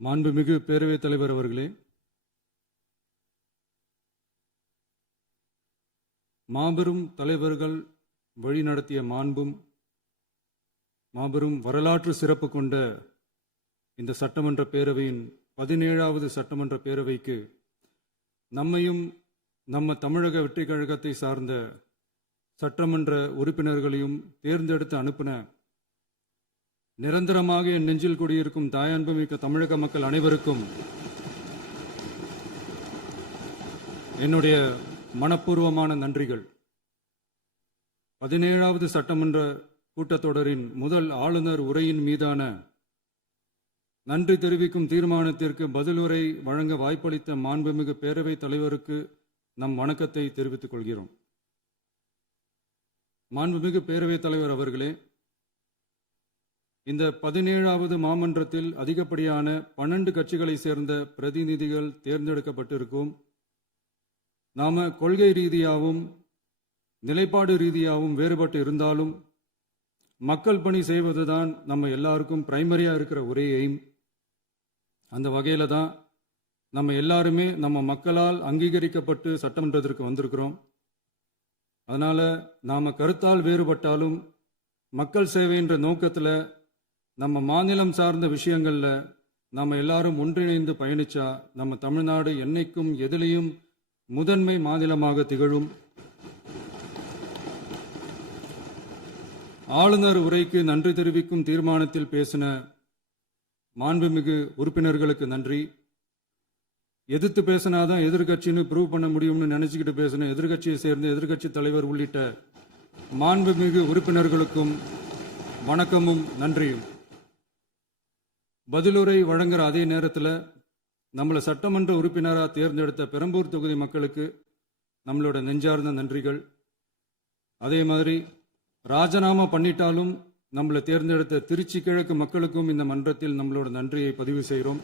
மாண்புமிகு பேரவைத் தலைவர் அவர்களே, மாபெரும் தலைவர்கள் வழிநடத்திய மாண்பும் மாபெரும் வரலாற்று சிறப்பு கொண்ட இந்த சட்டமன்ற பேரவையின் 17வது சட்டமன்ற பேரவைக்கு நம்மையும் நம்ம தமிழக வெற்றிக் கழகத்தை சார்ந்த சட்டமன்ற உறுப்பினர்களையும் தேர்ந்தெடுத்து அனுப்பின நிரந்தரமாக என் நெஞ்சில் குடியிருக்கும் தாயன்புமிக்க தமிழக மக்கள் அனைவருக்கும் என்னுடைய மனப்பூர்வமான நன்றிகள். 17வது சட்டமன்ற கூட்டத்தொடரின் முதல் ஆளுநர் உரையின் மீதான நன்றி தெரிவிக்கும் தீர்மானத்திற்கு பதிலுரை வழங்க வாய்ப்பளித்த மாண்புமிகு பேரவைத் தலைவருக்கு நம் வணக்கத்தை தெரிவித்துக் கொள்கிறோம். மாண்புமிகு பேரவைத் தலைவர் அவர்களே, இந்த 17வது மாமன்றத்தில் அதிகப்படியான 12 கட்சிகளை சேர்ந்த பிரதிநிதிகள் தேர்ந்தெடுக்கப்பட்டிருக்கும். நாம கொள்கை ரீதியாகவும் நிலைப்பாடு ரீதியாகவும் வேறுபட்டு இருந்தாலும் மக்கள் பணி செய்வதுதான் நம்ம எல்லாருக்கும் பிரைமரியா இருக்கிற ஒரே எய்ம். அந்த வகையில தான் நம்ம எல்லாருமே நம்ம மக்களால் அங்கீகரிக்கப்பட்டு சட்டமன்றத்திற்கு வந்திருக்கிறோம். அதனால நாம கருத்தால் வேறுபட்டாலும் மக்கள் சேவை என்ற நோக்கத்தில் நம்ம மாநிலம் சார்ந்த விஷயங்கள்ல நம்ம எல்லாரும் ஒன்றிணைந்து பயணிச்சா நம்ம தமிழ்நாடு என்னைக்கும் எதிலையும் முதன்மை மாநிலமாக திகழும். ஆளுநர் உரைக்கு நன்றி தெரிவிக்கும் தீர்மானத்தில் பேசின மாண்புமிகு உறுப்பினர்களுக்கு நன்றி. எதிர்த்து பேசினாதான் எதிர்கட்சின்னு ப்ரூவ் பண்ண முடியும்னு நினைச்சுக்கிட்டு பேசின எதிர்கட்சியை சேர்ந்த எதிர்கட்சி தலைவர் உள்ளிட்ட மாண்புமிகு உறுப்பினர்களுக்கும் வணக்கமும் நன்றியும். பதிலுரை வழங்குற அதே நேரத்தில் நம்மளை சட்டமன்ற உறுப்பினராக தேர்ந்தெடுத்த பெரம்பூர் தொகுதி மக்களுக்கு நம்மளோட நெஞ்சார்ந்த நன்றிகள். அதே மாதிரி ராஜினாமா பண்ணிட்டாலும் நம்மளை தேர்ந்தெடுத்த திருச்சி கிழக்கு மக்களுக்கும் இந்த மன்றத்தில் நம்மளோட நன்றியை பதிவு செய்கிறோம்.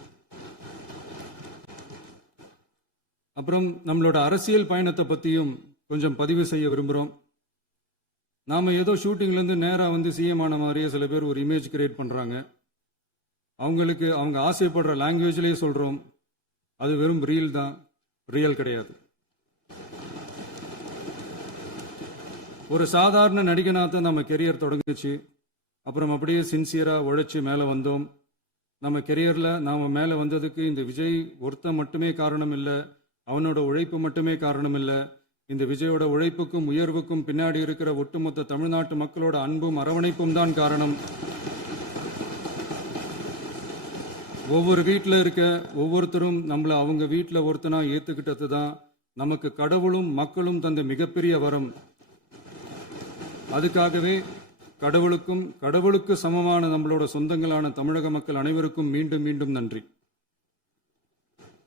அப்புறம் நம்மளோட அரசியல் பயணத்தை பற்றியும் கொஞ்சம் பதிவு செய்ய விரும்புகிறோம். நாம் ஏதோ ஷூட்டிங்லேருந்து நேராக வந்து சிஎம் ஆன மாதிரியே சில பேர் ஒரு இமேஜ் கிரியேட் பண்ணுறாங்க. அவங்களுக்கு அவங்க ஆசைப்படுற லாங்குவேஜ்லேயே சொல்கிறோம், அது வெறும் ரீல் தான், ரியல் கிடையாது. ஒரு சாதாரண நடிகனாக தான் நம்ம கெரியர் தொடங்குச்சு. அப்புறம் அப்படியே சின்சியராக உழைச்சி மேலே வந்தோம். நம்ம கெரியரில் நாம் மேலே வந்ததுக்கு இந்த விஜய் ஒருத்தன் மட்டுமே காரணம் இல்லை, அவனோட உழைப்பு மட்டுமே காரணம் இல்லை. இந்த விஜயோட உழைப்புக்கும் உயர்வுக்கும் பின்னாடி இருக்கிற ஒட்டுமொத்த தமிழ்நாட்டு மக்களோட அன்பும் அரவணைப்பும் தான் காரணம். ஒவ்வொரு வீட்டில் இருக்க ஒவ்வொருத்தரும் நம்மளை அவங்க வீட்டில் ஒருத்தனா ஏற்றுக்கிட்டது தான் நமக்கு கடவுளும் மக்களும் தந்த மிகப்பெரிய வரம். அதுக்காகவே கடவுளுக்கு சமமான நம்மளோட சொந்தங்களான தமிழக மக்கள் அனைவருக்கும் மீண்டும் மீண்டும் நன்றி.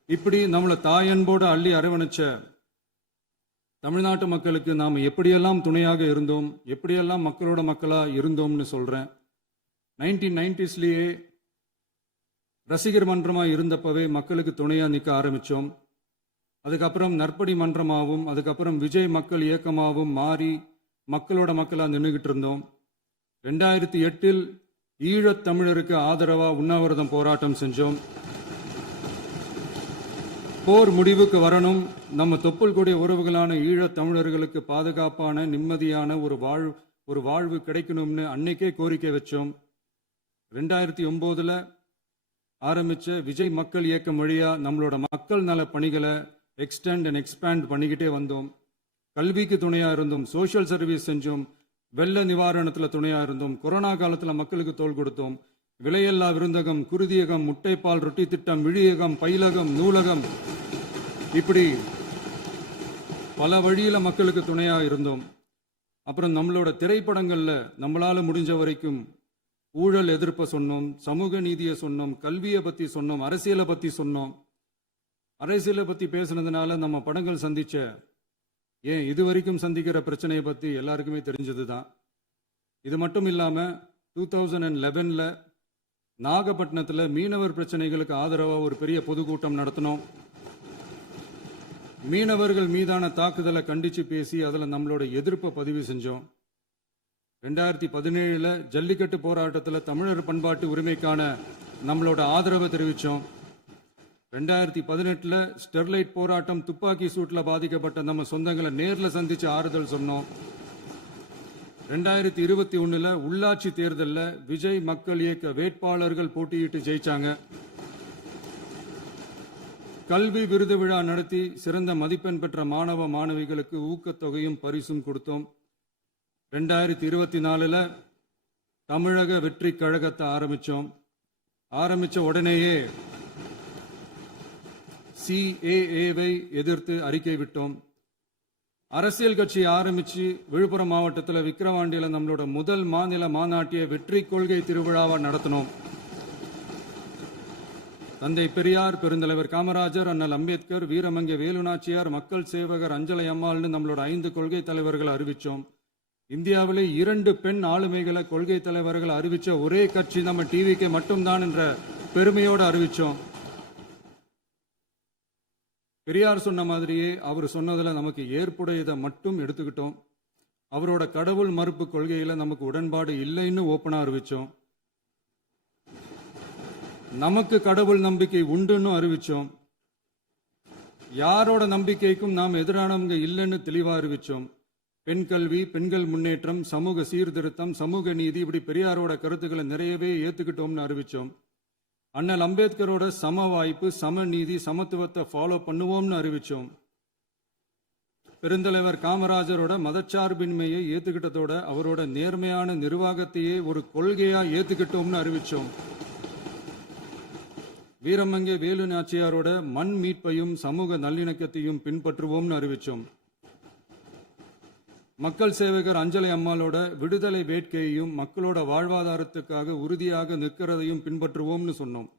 இப்படி நம்மளை தாயன்போடு அள்ளி அரவணைச்ச தமிழ்நாட்டு மக்களுக்கு நாம் எப்படியெல்லாம் துணையாக இருந்தோம், எப்படியெல்லாம் மக்களோட மக்களா இருந்தோம்னு சொல்றேன். 1990ஸ்லயே ரசிகர் மன்றமாக இருந்தப்பவே மக்களுக்கு துணையாக நிற்க ஆரம்பித்தோம். அதுக்கப்புறம் நற்படி மன்றமாகவும் அதுக்கப்புறம் விஜய் மக்கள் இயக்கமாகவும் மாறி மக்களோட மக்களாக நின்றுகிட்டு இருந்தோம். 2008 ஈழத் தமிழருக்கு ஆதரவாக உண்ணாவிரதம் போராட்டம் செஞ்சோம். போர் முடிவுக்கு வரணும், நம்ம தொப்புள் கூடிய உறவுகளான ஈழத் தமிழர்களுக்கு பாதுகாப்பான நிம்மதியான ஒரு வாழ்வு கிடைக்கணும்னு அன்னைக்கே கோரிக்கை வச்சோம். 2009 ஆரம்பிச்ச விஜய் மக்கள் இயக்கம் வழியா நம்மளோட மக்கள் நல பணிகளை எக்ஸ்டெண்ட் அண்ட் எக்ஸ்பேண்ட் பண்ணிக்கிட்டே வந்தோம். கல்விக்கு துணையா இருந்தோம், சோஷியல் சர்வீஸ் செஞ்சோம், வெள்ள நிவாரணத்தில் துணையா இருந்தோம், கொரோனா காலத்தில் மக்களுக்கு தோள் கொடுத்தோம். விலையில்லா விருந்தகம், குருதியகம், முட்டைப்பால் ரொட்டி திட்டம், விழியகம், பயிலகம், நூலகம், இப்படி பல வழியில மக்களுக்கு துணையா இருந்தோம். அப்புறம் நம்மளோட திரைப்படங்கள்ல நம்மளால முடிஞ்ச வரைக்கும் ஊழல் எதிர்ப்பை சொன்னோம், சமூக நீதியை சொன்னோம், கல்வியை பத்தி சொன்னோம், அரசியலை பத்தி சொன்னோம். அரசியலை பத்தி பேசுனதுனால நம்ம படங்கள் சந்திச்ச இது வரைக்கும் சந்திக்கிற பிரச்சனையை பத்தி எல்லாருக்குமே தெரிஞ்சதுதான். இது மட்டும் இல்லாம 2011 நாகப்பட்டினத்தில் மீனவர் பிரச்சனைகளுக்கு ஆதரவாக ஒரு பெரிய பொதுக்கூட்டம் நடத்தினோம். மீனவர்கள் மீதான தாக்குதலை கண்டிச்சு பேசி அதில் நம்மளோட எதிர்ப்பை பதிவு செஞ்சோம். 2017 ஜல்லிக்கட்டு போராட்டத்தில் தமிழர் பண்பாட்டு உரிமைக்கான நம்மளோட ஆதரவை தெரிவித்தோம். 2018 ஸ்டெர்லைட் போராட்டம் துப்பாக்கி சூட்ல பாதிக்கப்பட்ட நம்ம சொந்தங்களை நேர்ல சந்திச்சு ஆறுதல் சொன்னோம். 2021 உள்ளாட்சி தேர்தலில் விஜய் மக்கள் இயக்க வேட்பாளர்கள் போட்டியிட்டு ஜெயிச்சாங்க. கல்வி விருது விழா நடத்தி சிறந்த மதிப்பெண் பெற்ற மாணவ மாணவிகளுக்கு ஊக்கத்தொகையும் பரிசும் கொடுத்தோம். 2024 தமிழக வெற்றி கழகத்தை ஆரம்பிச்ச உடனேயே CAA-வை எதிர்த்து அறிக்கை விட்டோம். அரசியல் கட்சி ஆரம்பிச்சு விழுப்புரம் மாவட்டத்தில் விக்கிரவாண்டியில் நம்மளோட முதல் மாநில மாநாட்டிய வெற்றி கொள்கை திருவிழாவை நடத்தினோம். தந்தை பெரியார், பெருந்தலைவர் காமராஜர், அண்ணல் அம்பேத்கர், வீரமங்கை வேலுநாச்சியார், மக்கள் சேவகர் அஞ்சலை அம்மாள்னு நம்மளோட 5 கொள்கை தலைவர்கள் அறிவிச்சோம். இந்தியாவிலே 2 பெண் ஆளுமைகளை கொள்கை தலைவர்கள் அறிவிச்ச ஒரே கட்சி நம்ம டிவிக்கு மட்டும்தான் என்ற பெருமையோடு அறிவிச்சோம். பெரியார் சொன்ன மாதிரியே அவர் சொன்னதுல நமக்கு ஏற்புடையதை மட்டும் எடுத்துக்கிட்டோம். அவரோட கடவுள் மறுப்பு கொள்கையில நமக்கு உடன்பாடு இல்லைன்னு ஓப்பனா அறிவிச்சோம். நமக்கு கடவுள் நம்பிக்கை உண்டுன்னு அறிவிச்சோம். யாரோட நம்பிக்கைக்கும் நாம் எதிரானவங்க இல்லைன்னு தெளிவா அறிவிச்சோம். பெண் கல்வி, பெண்கள் முன்னேற்றம், சமூக சீர்திருத்தம், சமூக நீதி, இப்படி பெரியாரோட கருத்துக்களை நிறையவே ஏத்துக்கிட்டோம்னு அறிவிச்சோம். அண்ணல் அம்பேத்கரோட சம வாய்ப்பு, சமநீதி, சமத்துவத்தை ஃபாலோ பண்ணுவோம்னு அறிவிச்சோம். பெருந்தலைவர் காமராஜரோட மதச்சார்பின்மையை ஏத்துக்கிட்டதோட அவரோட நேர்மையான நிர்வாகத்தையே ஒரு கொள்கையா ஏத்துக்கிட்டோம்னு அறிவிச்சோம். வீரமங்கை வேலு நாச்சியாரோட மண் மீட்பையும் சமூக நல்லிணக்கத்தையும் பின்பற்றுவோம்னு அறிவிச்சோம். மக்கள் சேவகர் அஞ்சலை அம்மாளோட விடுதலை வேட்கையையும் மக்களோட வாழ்வாதாரத்துக்காக உறுதியாக நிற்கிறதையும் பின்பற்றுவோம்னு சொன்னோம்.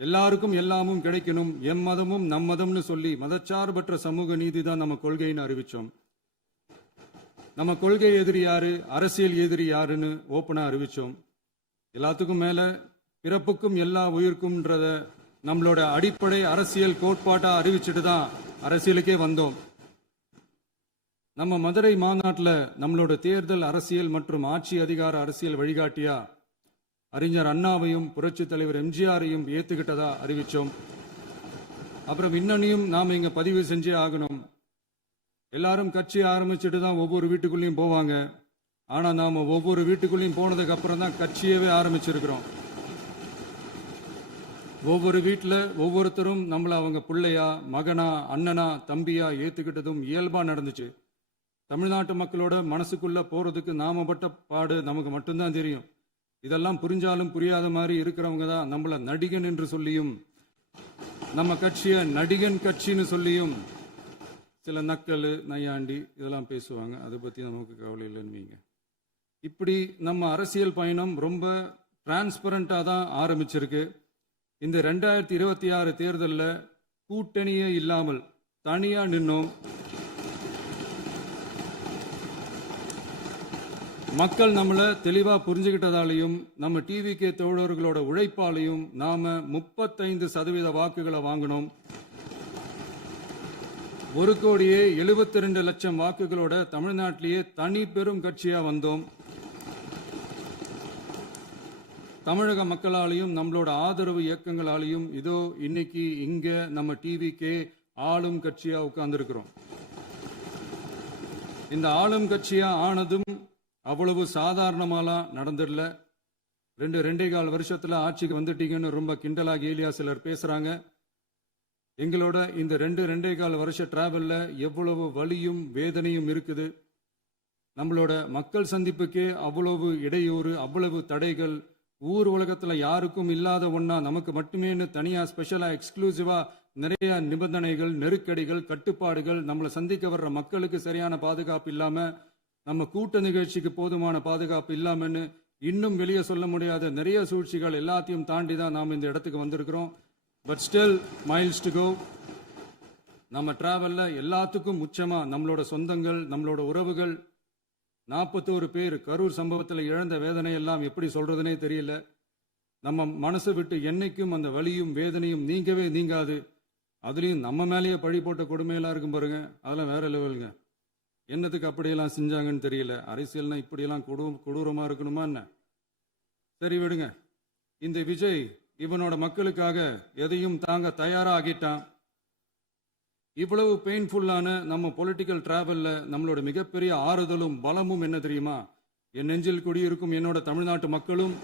எல்லாருக்கும் எல்லாமும் கிடைக்கணும், எம் மதமும் நம் மதம்னு சொல்லி மதச்சார்பற்ற சமூக நீதி தான் நம்ம கொள்கைன்னு அறிவிச்சோம். நம்ம கொள்கை எதிரி யாரு, அரசியல் எதிரி யாருன்னு ஓப்பனா அறிவிச்சோம். எல்லாத்துக்கும் மேல பிறப்புக்கும் எல்லா உயிர்க்கும்ன்றத நம்மளோட அடிப்படை அரசியல் கோட்பாட்டா அறிவிச்சுட்டு தான் அரசியலுக்கே வந்தோம். நம்ம மதுரை மாநாட்டில் நம்மளோட தேர்தல் அரசியல் மற்றும் ஆட்சி அதிகார அரசியல் வழிகாட்டியா அறிஞர் அண்ணாவையும் புரட்சி தலைவர் எம்ஜிஆரையும் ஏத்துக்கிட்டதா அறிவிச்சோம். அப்புறம் இன்னனையும் நாம இங்க பதிவு செஞ்சே ஆகணும். எல்லாரும் கட்சி ஆரம்பிச்சுட்டு தான் ஒவ்வொரு வீட்டுக்குள்ளேயும் போவாங்க. ஆனா நாம ஒவ்வொரு வீட்டுக்குள்ளேயும் போனதுக்கு அப்புறம் தான் கட்சியவே ஆரம்பிச்சிருக்கிறோம். ஒவ்வொரு வீட்டில் ஒவ்வொருத்தரும் நம்மள அவங்க பிள்ளையா, மகனா, அண்ணனா, தம்பியா ஏத்துக்கிட்டதும் இயல்பா நடந்துச்சு. தமிழ்நாட்டு மக்களோட மனசுக்குள்ள போறதுக்கு நாம பட்ட பாடு நமக்கு மட்டும்தான் தெரியும். இதெல்லாம் புரிஞ்சாலும் புரியாத மாதிரி இருக்கிறவங்க தான் நம்மள நடிகன் என்று சொல்லியும் நம்ம கட்சியை நடிகன் கட்சின்னு சொல்லியும் சில நக்கல், நையாண்டி இதெல்லாம் பேசுவாங்க. அதை பத்தி நமக்கு கவலை இல்லைன்னு வைங்க. இப்படி நம்ம அரசியல் பயணம் ரொம்ப டிரான்ஸ்பரண்டா தான் ஆரம்பிச்சிருக்கு. இந்த 2026 தேர்தலில் கூட்டணியே இல்லாமல் தனியா நின்னோம். மக்கள் நம்மளை தெளிவா புரிஞ்சுக்கிட்டதாலையும் நம்ம டிவிகே தோழர்களோட உழைப்பாலையும் நாம 35% வாக்குகளை வாங்கினோம். 1,72,00,000 வாக்குகளோட தமிழ்நாட்டிலேயே தனி பெரும் கட்சியா வந்தோம். தமிழக மக்களாலையும் நம்மளோட ஆதரவு இயக்கங்களாலையும் இதோ இன்னைக்கு இங்க நம்ம டிவிகே ஆளும் கட்சியா உட்கார்ந்துருக்கிறோம். இந்த ஆளும் கட்சியா ஆனதும் அவ்வளவு சாதாரணமாலாம் நடந்துடல. 2.25 வருஷத்துல ஆட்சிக்கு வந்துட்டீங்கன்னு ரொம்ப கிண்டலா கேலியா சிலர் பேசுறாங்க. எங்களோட இந்த 2.25 வருஷ டிராவல்ல எவ்வளவு வலியும் வேதனையும் இருக்குது. நம்மளோட மக்கள் சந்திப்புக்கே அவ்வளவு இடையூறு, அவ்வளவு தடைகள், ஊர் உலகத்துல யாருக்கும் இல்லாத ஒன்னா நமக்கு மட்டுமேன்னு தனியா ஸ்பெஷலா எக்ஸ்க்ளூசிவா நிறைய நிபந்தனைகள், நெருக்கடிகள், கட்டுப்பாடுகள், நம்மளை சந்திக்க வர்ற மக்களுக்கு சரியான பாதுகாப்பு இல்லாம, நம்ம கூட்ட நிகழ்ச்சிக்கு போதுமான பாதுகாப்பு இல்லாமன்னு இன்னும் வெளியே சொல்ல முடியாத நிறைய சூழ்ச்சிகள் எல்லாத்தையும் தாண்டி தான் நாம் இந்த இடத்துக்கு வந்திருக்கிறோம். But still miles to go. நம்ம டிராவல்ல எல்லாத்துக்கும் முச்சமா நம்மளோட சொந்தங்கள், நம்மளோட உறவுகள், 41 பேர் கரூர் சம்பவத்தில் இழந்த வேதனை எல்லாம் எப்படி சொல்றதுனே தெரியல. நம்ம மனசை விட்டு என்னைக்கும் அந்த வலியும் வேதனையும் நீங்கவே நீங்காது. அதுலயும் நம்ம மேலேயே பழி போட்ட கொடுமையெல்லாம் இருக்கும் பாருங்க, அதெல்லாம் வேற லெவலுங்க. என்னத்துக்கு அப்படியெல்லாம் செஞ்சாங்கன்னு தெரியல. அரசியல்னா இப்படியெல்லாம் கொடூரமா இருக்கணுமா என்ன? சரி விடுங்க. இந்த விஜய் இவனோட மக்களுக்காக எதையும் தாங்க தயாராகிட்டான். இவ்வளவு பெயின்ஃபுல்லான நம்ம பொலிட்டிக்கல் டிராவல்ல நம்மளோட மிகப்பெரிய ஆறுதலும் பலமும் என்ன தெரியுமா? என் நெஞ்சில் குடியிருக்கும் என்னோட தமிழ்நாட்டு மக்களும்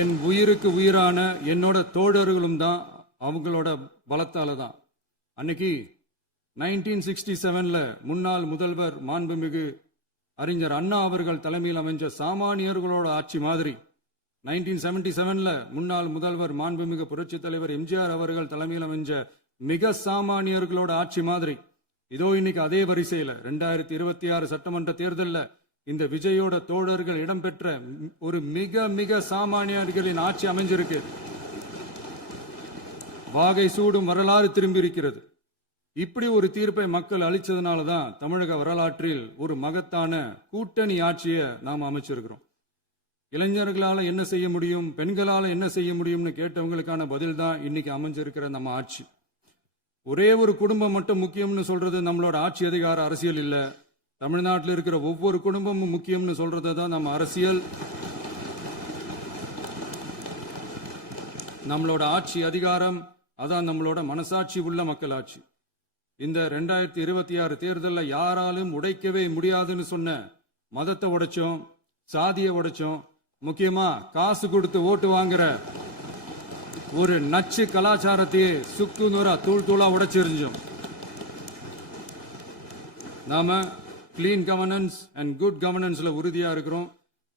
என் உயிருக்கு உயிரான என்னோட தோழர்களும் தான். அவங்களோட பலத்தால தான். அன்னைக்கு 1967 முன்னாள் முதல்வர் மாண்புமிகு அறிஞர் அண்ணா அவர்கள் தலைமையில் அமைஞ்ச சாமானியர்களோட ஆட்சி மாதிரி 1977 முன்னாள் முதல்வர் மாண்புமிகு புரட்சி தலைவர் எம்ஜிஆர் அவர்கள் தலைமையில் அமைஞ்ச மிக சாமானியர்களோட ஆட்சி மாதிரி இதோ இன்னைக்கு அதே வரிசையில 2026 சட்டமன்ற தேர்தலில் இந்த விஜயோட தோழர்கள் இடம்பெற்ற ஒரு மிக மிக சாமானியர்களின் ஆட்சி அமைஞ்சிருக்கு. வாகை சூடும் வரலாறு திரும்பி இருக்கிறது. இப்படி ஒரு தீர்ப்பை மக்கள் அளிச்சதுனால தான் தமிழக வரலாற்றில் ஒரு மகத்தான கூட்டணி ஆட்சியை நாம் அமைச்சிருக்கிறோம். இளைஞர்களால என்ன செய்ய முடியும், பெண்களால என்ன செய்ய முடியும்னு கேட்டவங்களுக்கான பதில் தான் இன்னைக்கு அமைஞ்சிருக்கிற நம்ம ஆட்சி. ஒரே ஒரு குடும்பம் மட்டும் முக்கியம்னு சொல்றது நம்மளோட ஆட்சி அதிகார அரசியல் இல்ல. தமிழ்நாட்டில் இருக்கிற ஒவ்வொரு குடும்பமும் முக்கியம்னு சொல்றது தான் நம்ம அரசியல். நம்மளோட ஆட்சி அதிகாரம் அதான் நம்மளோட மனசாட்சி உள்ள மக்களாட்சி. இந்த 2026 தேர்தலில் யாராலும் உடைக்கவே முடியாதுன்னு சொன்ன மதத்தை உடைச்சோம், சாதியை உடைச்சோம், முக்கியமா காசு கொடுத்து ஓட்டு வாங்குற ஒரு நச்சு கலாச்சாரத்தையே சுக்கு நூறா தூள் தூளா உடைச்சிருந்தோம். நாம கிளீன் கவர்னன்ஸ் அண்ட் குட் கவர்னன்ஸ்ல உறுதியா இருக்கிறோம்.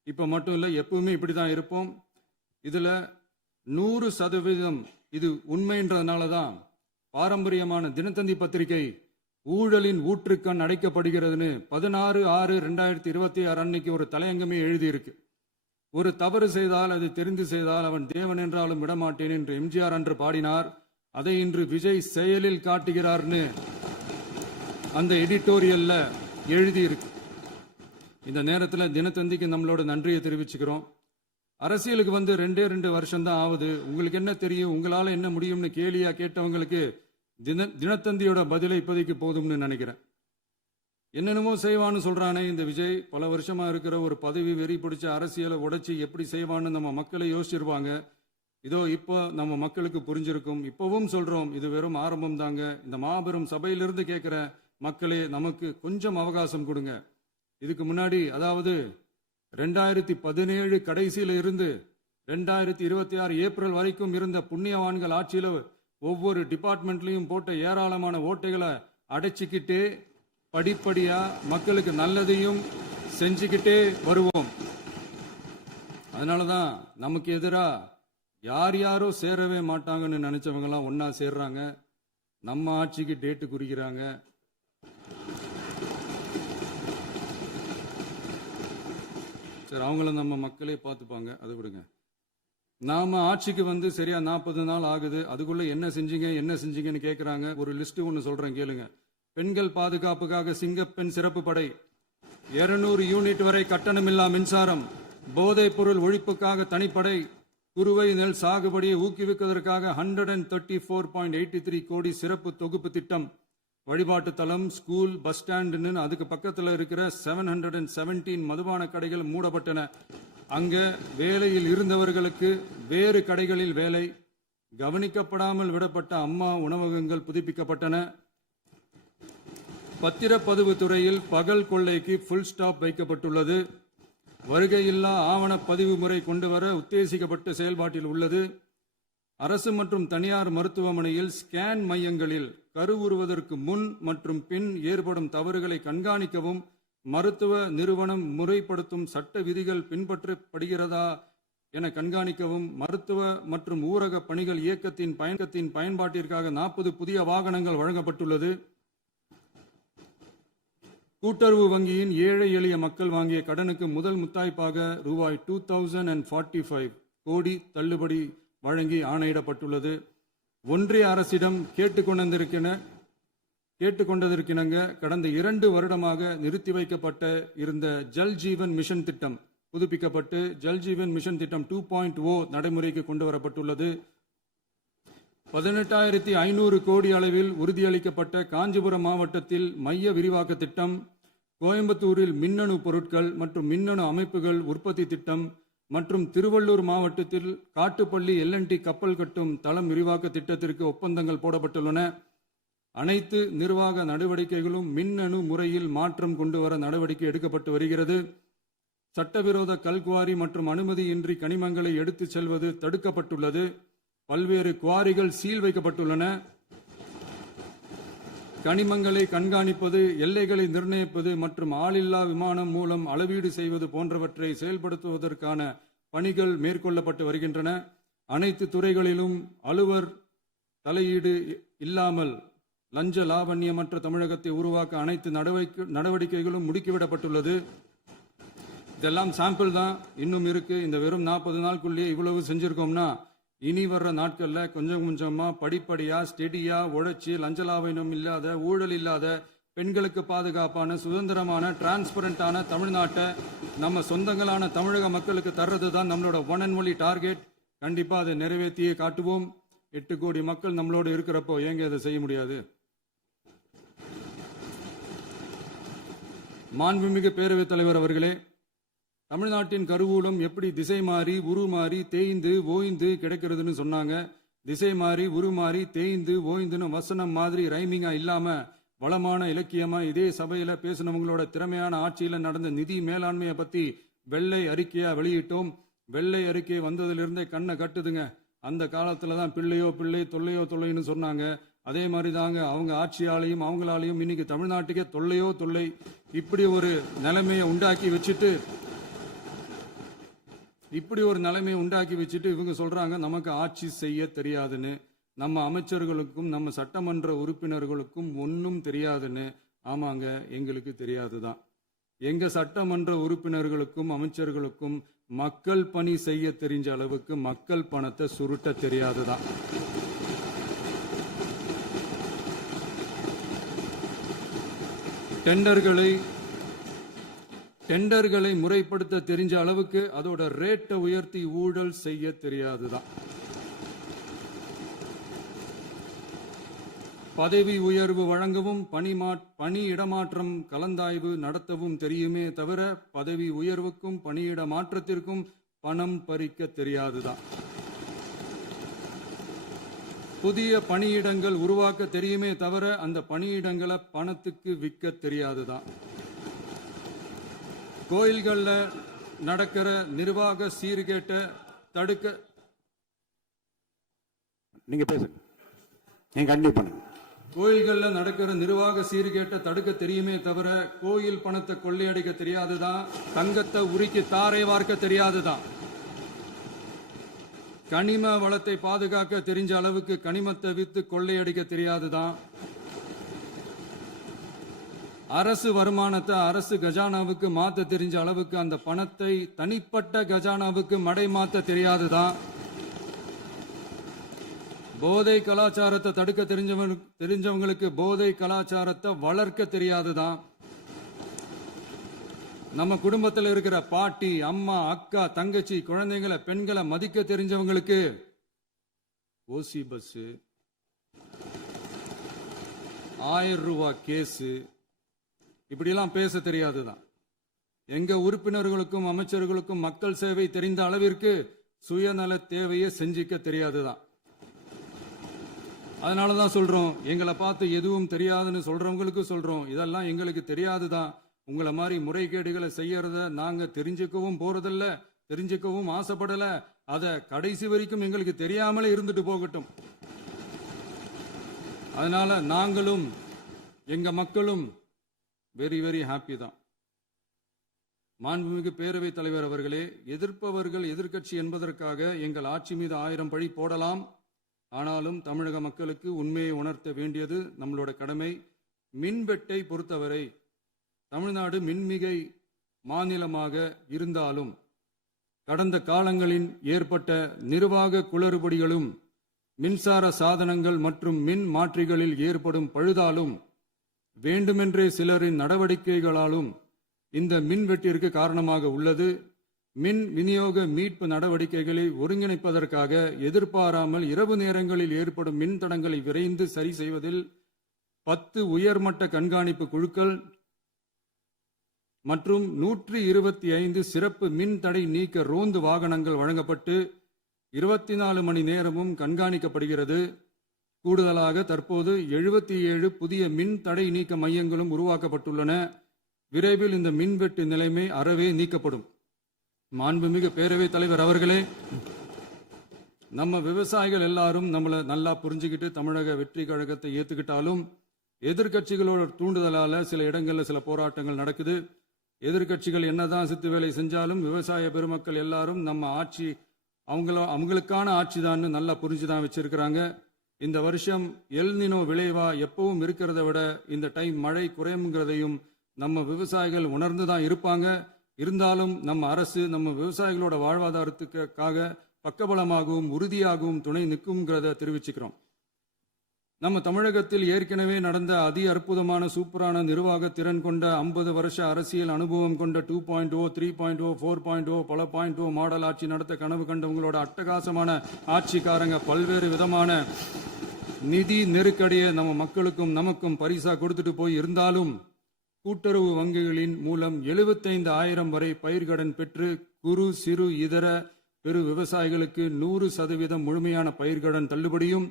இப்ப மட்டும் இல்ல, எப்பவுமே இப்படிதான் இருப்போம். இதுல 100% இது உண்மைன்றதுனால தான் பாரம்பரியமான தினத்தந்தி பத்திரிகை ஊழலின் ஊற்றுக்கண் அடைக்கப்படுகிறதுன்னு 16/6/2026 அன்னைக்கு ஒரு தலையங்கமே எழுதியிருக்கு. ஒரு தவறு செய்தால் அது தெரிந்து செய்தால் அவன் தேவன் என்றாலும் விடமாட்டேன் என்று எம்ஜிஆர் அன்று பாடினார். அதை இன்று விஜய் செயலில் காட்டுகிறார்னு அந்த எடிட்டோரியல்ல எழுதியிருக்கு. இந்த நேரத்தில் தினத்தந்திக்கு நம்மளோட நன்றியை தெரிவிச்சுக்கிறோம். அரசியலுக்கு வந்து 2 வருஷம் தான் ஆகுது. உங்களுக்கு என்ன தெரியும், உங்களால என்ன முடியும்னு கேலியா கேட்டவங்களுக்கு தினத்தந்தியோட பதிலை இப்போதைக்கு போதும்னு நினைக்கிறேன். என்னென்னமோ செய்வான்னு சொல்றானே இந்த விஜய், பல வருஷமா இருக்கிற ஒரு பதவி வெறி பிடிச்ச அரசியலை உடைச்சி எப்படி செய்வான்னு நம்ம மக்களை யோசிச்சிருப்பாங்க. இதோ இப்போ நம்ம மக்களுக்கு புரிஞ்சிருக்கும். இப்பவும் சொல்றோம், இது வெறும் ஆரம்பம் தாங்க. இந்த மாபெரும் சபையிலிருந்து கேட்கிற மக்களே, நமக்கு கொஞ்சம் அவகாசம் கொடுங்க. இதுக்கு முன்னாடி, அதாவது 2017 கடைசியில இருந்து 2026 ஏப்ரல் வரைக்கும் இருந்த புண்ணியவான்கள் ஆட்சியில ஒவ்வொரு டிபார்ட்மெண்ட்லயும் போட்ட ஏராளமான ஓட்டைகளை அடைச்சிக்கிட்டே படிப்படியா மக்களுக்கு நல்லதையும் செஞ்சுக்கிட்டே வருவோம். அதனாலதான் நமக்கு எதிரா யார் யாரோ சேரவே மாட்டாங்கன்னு நினைச்சவங்க எல்லாம் ஒன்னா சேர்றாங்க. நம்ம ஆட்சிக்கு டேட்டு குறிக்கிறாங்க. சரி, அவங்கள நம்ம மக்களே பார்த்துப்பாங்க, அதை விடுங்க. நாம ஆட்சிக்கு வந்து சரியா 40 நாள் ஆகுது. அதுக்குள்ள என்ன செஞ்சீங்கன்னு கேட்கிறாங்க. ஒரு லிஸ்ட் ஒன்று சொல்றேன் கேளுங்க. பெண்கள் பாதுகாப்புக்காக சிங்கப்பெண் சிறப்பு படை, 200 யூனிட் வரை கட்டணமில்லா மின்சாரம், போதைப் பொருள் ஒழிப்புக்காக தனிப்படை, குறுவை நெல் சாகுபடியை ஊக்குவிப்பதற்காக 134.83 கோடி சிறப்பு தொகுப்பு திட்டம், வழிபாட்டு தலம், ஸ்கூல், பஸ் ஸ்டாண்டுன்னு அதுக்கு பக்கத்தில் இருக்கிற 717 மதுபான கடைகள் மூடப்பட்டன. அங்க வேலையில் இருந்தவர்களுக்கு வேறு கடைகளில் வேலை, கவனிக்கப்படாமல் விடப்பட்ட அம்மா உணவகங்கள் புதுப்பிக்கப்பட்டன. பத்திரப்பதிவு துறையில் பகல் கொள்ளைக்கு ஃபுல் ஸ்டாப் வைக்கப்பட்டுள்ளது. வருகையில்லா ஆவண பதிவு முறை கொண்டு வர உத்தேசிக்கப்பட்ட செயல்பாட்டில் உள்ளது. அரசு மற்றும் தனியார் மருத்துவமனையில் ஸ்கேன் மையங்களில் கருவுறுவதற்கு முன் மற்றும் பின் ஏற்படும் தவறுகளை கண்காணிக்கவும், மருத்துவ நிறுவனம் முறைப்படுத்தும் சட்ட விதிகள் பின்பற்றப்படுகிறதா என கண்காணிக்கவும், மருத்துவ மற்றும் ஊரக பணிகள் இயக்கத்தின் பயன்பாட்டிற்காக 40 புதிய வாகனங்கள் வழங்கப்பட்டுள்ளது. கூட்டுறவு வங்கியின் ஏழை எளிய மக்கள் வாங்கிய கடனுக்கு முதல் முத்தாய்ப்பாக ரூபாய் 2045 கோடி தள்ளுபடி வழங்கி ஆணையிடப்பட்டுள்ளது. ஒன்றிய அரசிடம் கேட்டுக்கொண்டதற்கிணங்க கடந்த 2 வருடமாக நிறுத்தி வைக்கப்பட்ட இருந்த ஜல் ஜீவன் மிஷன் திட்டம் புதுப்பிக்கப்பட்டு ஜல் ஜீவன் மிஷன் திட்டம் 2.0 நடைமுறைக்கு கொண்டு வரப்பட்டுள்ளது. 18,500 கோடி அளவில் உறுதியளிக்கப்பட்ட காஞ்சிபுரம் மாவட்டத்தில் மைய விரிவாக்க திட்டம், கோயம்புத்தூரில் மின்னணு பொருட்கள் மற்றும் மின்னணு அமைப்புகள் உற்பத்தி திட்டம், மற்றும் திருவள்ளூர் மாவட்டத்தில் காட்டுப்பள்ளி LNT கப்பல் கட்டும் தளம் விரிவாக்க திட்டத்திற்கு ஒப்பந்தங்கள் போடப்பட்டுள்ளன. அனைத்து நிர்வாக நடவடிக்கைகளும் மின்னணு முறையில் மாற்றம் கொண்டு வர நடவடிக்கை எடுக்கப்பட்டு வருகிறது. சட்டவிரோத கல்குவாரி மற்றும் அனுமதியின்றி கனிமங்களை எடுத்துச் செல்வது தடுக்கப்பட்டுள்ளது. பல்வேறு குவாரிகள் சீல் வைக்கப்பட்டுள்ளன. கனிமங்களை கண்காணிப்பது, எல்லைகளை நிர்ணயிப்பது மற்றும் ஆளில்லா விமானம் மூலம் அளவீடு செய்வது போன்றவற்றை செயல்படுத்துவதற்கான பணிகள் மேற்கொள்ளப்பட்டு வருகின்றன. அனைத்து துறைகளிலும் அலுவலர் தலையீடு இல்லாமல் லஞ்ச லாவண்யமற்ற தமிழகத்தை உருவாக்க அனைத்து நடவடிக்கைகளும் முடுக்கிவிடப்பட்டுள்ளது. இதெல்லாம் சாம்பிள் தான், இன்னும் இருக்கு. இந்த வெறும் 40 நாளுக்குள்ளேயே இவ்வளவு செஞ்சிருக்கோம்னா இனி வர்ற நாட்கள்ல கொஞ்சம் கொஞ்சமா படிப்படியா ஸ்டெடியா உழைச்சி லஞ்ச லாவண்யம் இல்லாத, ஊழல் இல்லாத, பெண்களுக்கு பாதுகாப்பான, சுதந்திரமான, டிரான்ஸ்பரண்டான தமிழ்நாட்டை நம்ம சொந்தங்களான தமிழக மக்களுக்கு தர்றது தான் நம்மளோட ஒன் அண்ட் ஒன்லி டார்கெட். கண்டிப்பா அதை நிறைவேற்றியே காட்டுவோம். 8 கோடி மக்கள் நம்மளோட இருக்கிறப்போ ஏங்க அதை செய்ய முடியாது? மாண்புமிகு பேரவைத் தலைவர் அவர்களே, தமிழ்நாட்டின் கருவூலம் எப்படி திசை மாறி உருமாறி தேய்ந்து ஓய்ந்து கிடக்கிறதுன்னு சொன்னாங்க. திசை மாறி உருமாறி தேய்ந்து ஓய்ந்துன்னு வசனம் மாதிரி ரைமிங்கா இல்லாம வளமான இலக்கியமா இதே சபையில பேசினவங்களோட திறமையான ஆட்சியில நடந்த நிதி மேலாண்மையை பத்தி வெள்ளை அறிக்கையா வெளியிட்டோம். வெள்ளை அறிக்கை வந்ததிலிருந்தே கண்ணை கட்டுதுங்க. அந்த காலத்துல தான் பிள்ளையோ பிள்ளை, தொல்லையோ தொல்லைன்னு சொன்னாங்க. அதே மாதிரி தாங்க அவங்க ஆட்சியாலையும் அவங்களாலையும் இன்னைக்கு தமிழ்நாட்டுக்கே தொல்லையோ தொல்லை. இப்படி ஒரு நிலைமையை உண்டாக்கி வச்சுட்டு இவங்க சொல்றாங்க நமக்கு ஆட்சி செய்ய தெரியாதுன்னு. நம்ம அமைச்சர்களுக்கும் நம்ம சட்டமன்ற உறுப்பினர்களுக்கும் ஒன்றும் தெரியாதுன்னு. ஆமாங்க, எங்களுக்கு தெரியாதுதான். எங்க சட்டமன்ற உறுப்பினர்களுக்கும் அமைச்சர்களுக்கும் மக்கள் பணி செய்ய தெரிஞ்ச அளவுக்கு மக்கள் பணத்தை சுருட்ட தெரியாதுதான். டெண்டர்களை முறைப்படுத்த தெரிஞ்ச அளவுக்கு அதோட ரேட்டை உயர்த்தி ஊழல் செய்ய தெரியாதுதான். பதவி உயர்வு வழங்கவும் பணி இடமாற்றம் கலந்தாய்வு நடத்தவும் தெரியுமே தவிர பதவி உயர்வுக்கும் பணியிட மாற்றத்திற்கும் பணம் பறிக்க தெரியாதுதான். புதிய பணியிடங்கள் உருவாக்க தெரியுமே தவிர அந்த பணியிடங்களை பணத்துக்கு விற்க தெரியாதுதான். கோயில்கள்ல நடக்கிற நிர்வாக சீர்கேட்டை தடுக்க நீங்க பேசுங்க, நீங்க கண்டிப்பா பண்ணுங்க. கோயில்கள்ல நடக்கிற நிர்வாக சீர்கேட்டை தடுக்க தெரியுமே தவிர கோயில் பணத்தை கொள்ளையடிக்க தெரியாதுதான். தங்கத்தை உருக்கி தாரை வார்க்க தெரியாதுதான். கனிம வளத்தை பாதுகாக்க தெரிஞ்ச அளவுக்கு கனிமத்தை வித்து கொள்ளையடிக்க தெரியாதுதான். அரசு வருமானத்தை அரசு கஜானாவுக்கு மாத்த தெரிஞ்ச அளவுக்கு அந்த பணத்தை தனிப்பட்ட கஜானாவுக்கு மடை மாத்த தெரியாதுதான். போதை கலாச்சாரத்தை தடுக்க தெரிஞ்சவங்களுக்கு போதை கலாச்சாரத்தை வளர்க்க தெரியாதுதான். நம்ம குடும்பத்தில் இருக்கிற பாட்டி, அம்மா, அக்கா, தங்கச்சி, குழந்தைங்களை, பெண்களை மதிக்க தெரிஞ்சவங்களுக்கு ஓசி பஸ், 1000 ரூபாய் கேஸு, இப்படியெல்லாம் பேச தெரியாதுதான். எங்க உறுப்பினர்களுக்கும் அமைச்சர்களுக்கும் மக்கள் சேவை தெரிந்த அளவிற்கு சுயநல தேவையை செஞ்சிக்க தெரியாதுதான். அதனாலதான் சொல்றோம், எங்களை பார்த்து எதுவும் தெரியாதுன்னு சொல்றவங்களுக்கு சொல்றோம், இதெல்லாம் எங்களுக்கு தெரியாதுதான். உங்களை மாதிரி முறைகேடுகளை செய்யறத நாங்க தெரிஞ்சுக்கவும் போறதில்ல, தெரிஞ்சுக்கவும் ஆசைப்படல. அத கடைசி வரைக்கும் எங்களுக்கு தெரியாமலே இருந்துட்டு போகட்டும். அதனால நாங்களும் எங்க மக்களும் வெரி வெரி ஹாப்பி தான். மாண்புமிகு பேரவைத் தலைவர் அவர்களே, எதிர்ப்பவர்கள் எதிர்க்கட்சி என்பதற்காக எங்கள் ஆட்சி மீது 1000 பழி போடலாம். ஆனாலும் தமிழக மக்களுக்கு உண்மையை உணர்த்த வேண்டியது நம்மளோட கடமை. மின்வெட்டை பொறுத்தவரை தமிழ்நாடு மின்மிகை மாநிலமாக இருந்தாலும் கடந்த காலங்களில் ஏற்பட்ட நிர்வாக குளறுபடிகளும் மின்சார சாதனங்கள் மற்றும் மின் மாற்றிகளில் ஏற்படும் பழுதாலும் வேண்டுமென்றே சிலரின் நடவடிக்கைகளாலும் இந்த மின்வெட்டிற்கு காரணமாக உள்ளது. மின் விநியோக மீட்பு நடவடிக்கைகளை ஒருங்கிணைப்பதற்காக எதிர்பாராமல் இரவு நேரங்களில் ஏற்படும் மின் தடங்களை விரைந்து சரி செய்வதில் 10 உயர்மட்ட கண்காணிப்பு குழுக்கள் மற்றும் 125 சிறப்பு மின் தடை நீக்க ரோந்து வாகனங்கள் வழங்கப்பட்டு 24 மணி நேரமும் கண்காணிக்கப்படுகிறது. கூடுதலாக தற்போது 77 புதிய மின் தடை நீக்க மையங்களும் உருவாக்கப்பட்டுள்ளன. விரைவில் இந்த மின்வெட்டு நிலைமை அறவே நீக்கப்படும். மாண்புமிகு பேரவைத் தலைவர் அவர்களே, நம்ம விவசாயிகள் எல்லாரும் நம்மளை நல்லா புரிஞ்சுக்கிட்டு தமிழக வெற்றி கழகத்தை ஏத்துக்கிட்டாலும் எதிர்க்கட்சிகளோட தூண்டுதலால சில இடங்கள்ல சில போராட்டங்கள் நடக்குது. எதிர்க்கட்சிகள் என்னதான் சித்து வேலை செஞ்சாலும் விவசாய பெருமக்கள் எல்லாரும் நம்ம ஆட்சி அவங்களுக்கான ஆட்சி தான் நல்லா புரிஞ்சுதான் வச்சிருக்கிறாங்க. இந்த வருஷம் எல் நினோ விளைவா எப்பவும் இருக்கிறத விட இந்த டைம் மழை குறையுங்கிறதையும் நம்ம விவசாயிகள் உணர்ந்துதான் இருப்பாங்க. இருந்தாலும் நம்ம அரசு நம்ம விவசாயிகளோட வாழ்வாதாரத்துக்காக பக்கபலமாகவும் உறுதியாகவும் துணை நிற்கும்ங்கிறத தெரிவிச்சுக்கிறோம். நம்ம தமிழகத்தில் ஏற்கனவே நடந்த அதி அற்புதமான சூப்பரான நிர்வாக திறன் கொண்ட 50 வருஷ அரசியல் அனுபவம் கொண்ட 2.0, 3.0, 4.0 பல 0.0 மாடல் ஆட்சி நடத்த கனவு கண்டவங்களோட அட்டகாசமான ஆட்சிக்காரங்க பல்வேறு விதமான நிதி நெருக்கடியை நம்ம மக்களுக்கும் நமக்கும் பரிசா கொடுத்துட்டு போய் இருந்தாலும் கூட்டுறவு வங்கிகளின் மூலம் 75,000 வரை பயிர்கடன் பெற்று குறு சிறு இதர பெரு விவசாயிகளுக்கு 100% முழுமையான பயிர்கடன் தள்ளுபடியும்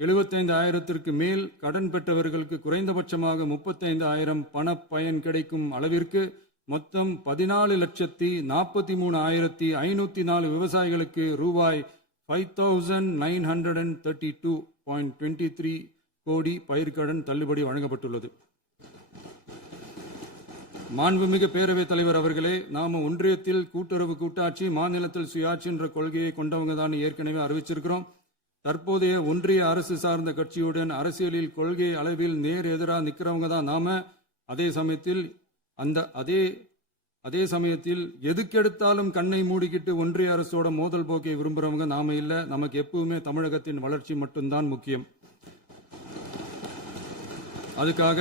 75,000க்கு மேல் கடன் பெற்றவர்களுக்கு குறைந்தபட்சமாக 35,000 பண பயன் கிடைக்கும் அளவிற்கு மொத்தம் 14,43,504 விவசாயிகளுக்கு ரூபாய் 5,932.23 கோடி பயிர்கடன் தள்ளுபடி வழங்கப்பட்டுள்ளது. மாண்புமிகு பேரவைத் தலைவர் அவர்களே, நாம ஒன்றியத்தில் கூட்டுறவு கூட்டாட்சி, மாநிலத்தில் சுயாட்சி என்ற கொள்கையை கொண்டவங்க தான் ஏற்கனவே அறிவிச்சிருக்கிறோம். தற்போதைய ஒன்றிய அரசு சார்ந்த கட்சியுடன் அரசியலில் கொள்கை அளவில் நேர் எதிராக நிற்கிறவங்க தான் நாம. அதே சமயத்தில் எதுக்கெடுத்தாலும் கண்ணை மூடிக்கிட்டு ஒன்றிய அரசோட மோதல் போக்கை விரும்புறவங்க நாம இல்ல. நமக்கு எப்பவுமே தமிழகத்தின் வளர்ச்சி மட்டும்தான் முக்கியம். அதுக்காக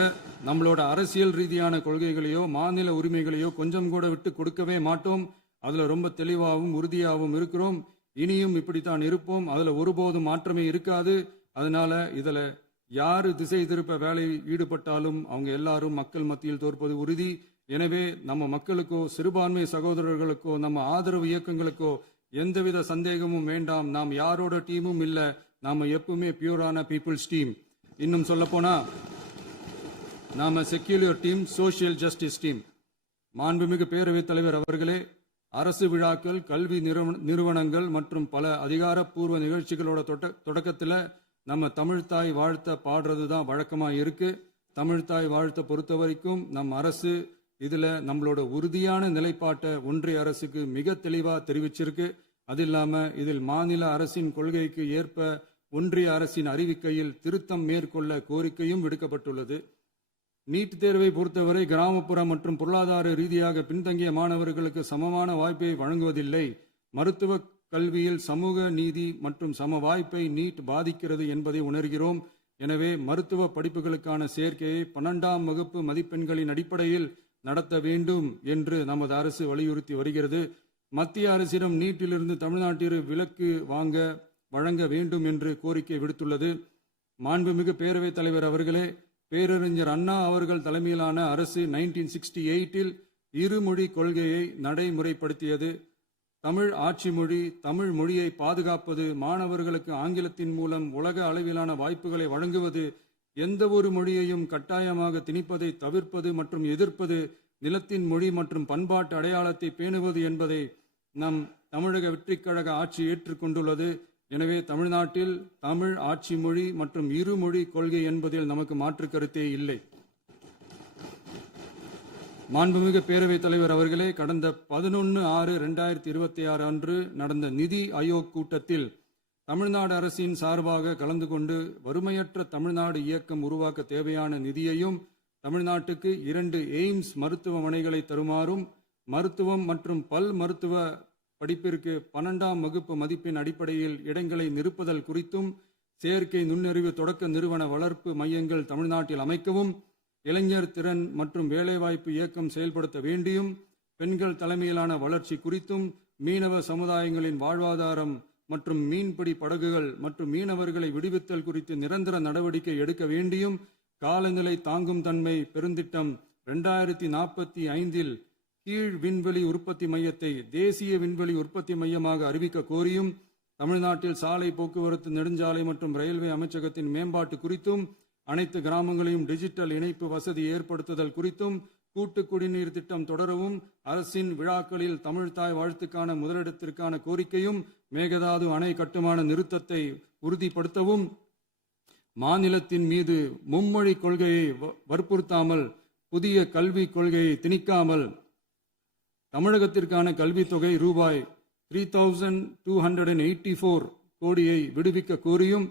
நம்மளோட அரசியல் ரீதியான கொள்கைகளையோ மாநில உரிமைகளையோ கொஞ்சம் கூட விட்டு கொடுக்கவே மாட்டோம். அதுல ரொம்ப தெளிவாகவும் உறுதியாகவும் இருக்கிறோம். இனியும் இப்படித்தான் இருப்போம். அதுல ஒருபோதும் மாற்றமே இருக்காது. அதனால இதுல யாரு திசை திருப்ப வேலையில் ஈடுபட்டாலும் அவங்க எல்லாரும் மக்கள் மத்தியில் தோற்பது உறுதி. எனவே நம்ம மக்களுக்கோ சிறுபான்மை சகோதரர்களுக்கோ நம்ம ஆதரவு இயக்கங்களுக்கோ எந்தவித சந்தேகமும் வேண்டாம். நாம் யாரோட டீமும் இல்ல. நாம எப்பவுமே பியூரான பீப்புள்ஸ் டீம். இன்னும் சொல்ல போனா நாம secular team, social justice team. மாண்புமிகு பேரவைத் தலைவர் அவர்களே, அரசு விழாக்கள், கல்வி நிறுவனங்கள் மற்றும் பல அதிகாரப்பூர்வ நிகழ்ச்சிகளோட தொடக்கத்தில் நம்ம தமிழ்தாய் வாழ்த்த பாடுறது தான் வழக்கமா இருக்கு. தமிழ்தாய் வாழ்த்த பொறுத்த வரைக்கும் நம் அரசு இதுல நம்மளோட உறுதியான நிலைப்பாட்டை ஒன்றிய அரசுக்கு மிக தெளிவா தெரிவிச்சிருக்கு. அது இல்லாம இதில் மாநில அரசின் கொள்கைக்கு ஏற்ப ஒன்றிய அரசின் அறிவிக்கையில் திருத்தம் மேற்கொள்ள கோரிக்கையும் விடுக்கப்பட்டுள்ளது. நீட் தேர்வை பொறுத்தவரை கிராமப்புற மற்றும் பொருளாதார ரீதியாக பின்தங்கிய மாணவர்களுக்கு சமமான வாய்ப்பை வழங்குவதில்லை. மருத்துவ கல்வியில் சமூக நீதி மற்றும் சம வாய்ப்பை நீட் பாதிக்கிறது என்பதை உணர்கிறோம். எனவே மருத்துவ படிப்புகளுக்கான சேர்க்கையை 12ஆம் வகுப்பு மதிப்பெண்களின் அடிப்படையில் நடத்த வேண்டும் என்று நமது அரசு வலியுறுத்தி வருகிறது. மத்திய அரசிடம் நீட்டிலிருந்து தமிழ்நாட்டிற்கு விலக்கு வழங்க வேண்டும் என்று கோரிக்கை விடுத்துள்ளது. மாண்புமிகு பேரவைத் தலைவர் அவர்களே, பேரறிஞர் அண்ணா அவர்கள் தலைமையிலான அரசு 1968இல் இருமொழி கொள்கையை நடைமுறைப்படுத்தியது. தமிழ் ஆட்சி மொழி, தமிழ் மொழியை பாதுகாப்பது, மாணவர்களுக்கு ஆங்கிலத்தின் மூலம் உலக அளவிலான வாய்ப்புகளை வழங்குவது, எந்த ஒரு மொழியையும் கட்டாயமாக திணிப்பதை தவிர்ப்பது மற்றும் எதிர்ப்பது, நிலத்தின் மொழி மற்றும் பண்பாட்டு அடையாளத்தை பேணுவது என்பதை நம் தமிழக வெற்றிக் கழக ஆட்சி ஏற்றுக்கொண்டுள்ளது. எனவே தமிழ்நாட்டில் தமிழ் ஆட்சி மொழி மற்றும் இருமொழி கொள்கை என்பதில் நமக்கு மாற்று கருத்தே இல்லை. மாண்புமிகு பேரவைத் தலைவர் அவர்களே, கடந்த 11/6/2026 அன்று நடந்த நிதி ஆயோக் கூட்டத்தில் தமிழ்நாடு அரசின் சார்பாக கலந்து கொண்டு வறுமையற்ற தமிழ்நாடு இயக்கம் உருவாக்க தேவையான நிதியையும், தமிழ்நாட்டுக்கு 2 எய்ம்ஸ் மருத்துவமனைகளை தருமாறும், மருத்துவம் மற்றும் பல் மருத்துவ படிப்பிற்கு 12ஆம் வகுப்பு மதிப்பெண் அடிப்படையில் இடங்களை நிரப்புதல் குறித்தும், செயற்கை நுண்ணறிவு தொடக்க நிறுவன வளர்ப்பு மையங்கள் தமிழ்நாட்டில் அமைக்கவும், இளைஞர் திறன் மற்றும் வேலைவாய்ப்பு இயக்கம் செயல்படுத்த வேண்டியும், பெண்கள் தலைமையிலான வளர்ச்சி குறித்தும், மீனவ சமுதாயங்களின் வாழ்வாதாரம் மற்றும் மீன்பிடி படகுகள் மற்றும் மீனவர்களை விடுவித்தல் குறித்து நிரந்தர நடவடிக்கை எடுக்க வேண்டியும், காலநிலை தாங்கும் தன்மை பெருந்திட்டம் 2045 கீழ் விண்வெளி உற்பத்தி மையத்தை தேசிய விண்வெளி உற்பத்தி மையமாக அறிவிக்க கோரியும், தமிழ்நாட்டில் சாலை போக்குவரத்து, நெடுஞ்சாலை மற்றும் ரயில்வே அமைச்சகத்தின் மேம்பாட்டு குறித்தும், அனைத்து கிராமங்களையும் டிஜிட்டல் இணைப்பு வசதி ஏற்படுத்துதல் குறித்தும், கூட்டு குடிநீர் திட்டம் தொடரவும், அரசின் விழாக்களில் தமிழ்தாய் வாழ்த்துக்கான முதலிடத்திற்கான கோரிக்கையும், மேகதாது அணை கட்டுமான நிறுத்தத்தை உறுதிப்படுத்தவும், மாநிலத்தின் மீது மும்மொழி கொள்கையை வற்புறுத்தாமல் புதிய கல்விக் கொள்கையை திணிக்காமல் தமிழகத்திற்கான கல்வித் தொகை ரூபாய் 3284 கோடியை விடுவிக்க கோரியும்,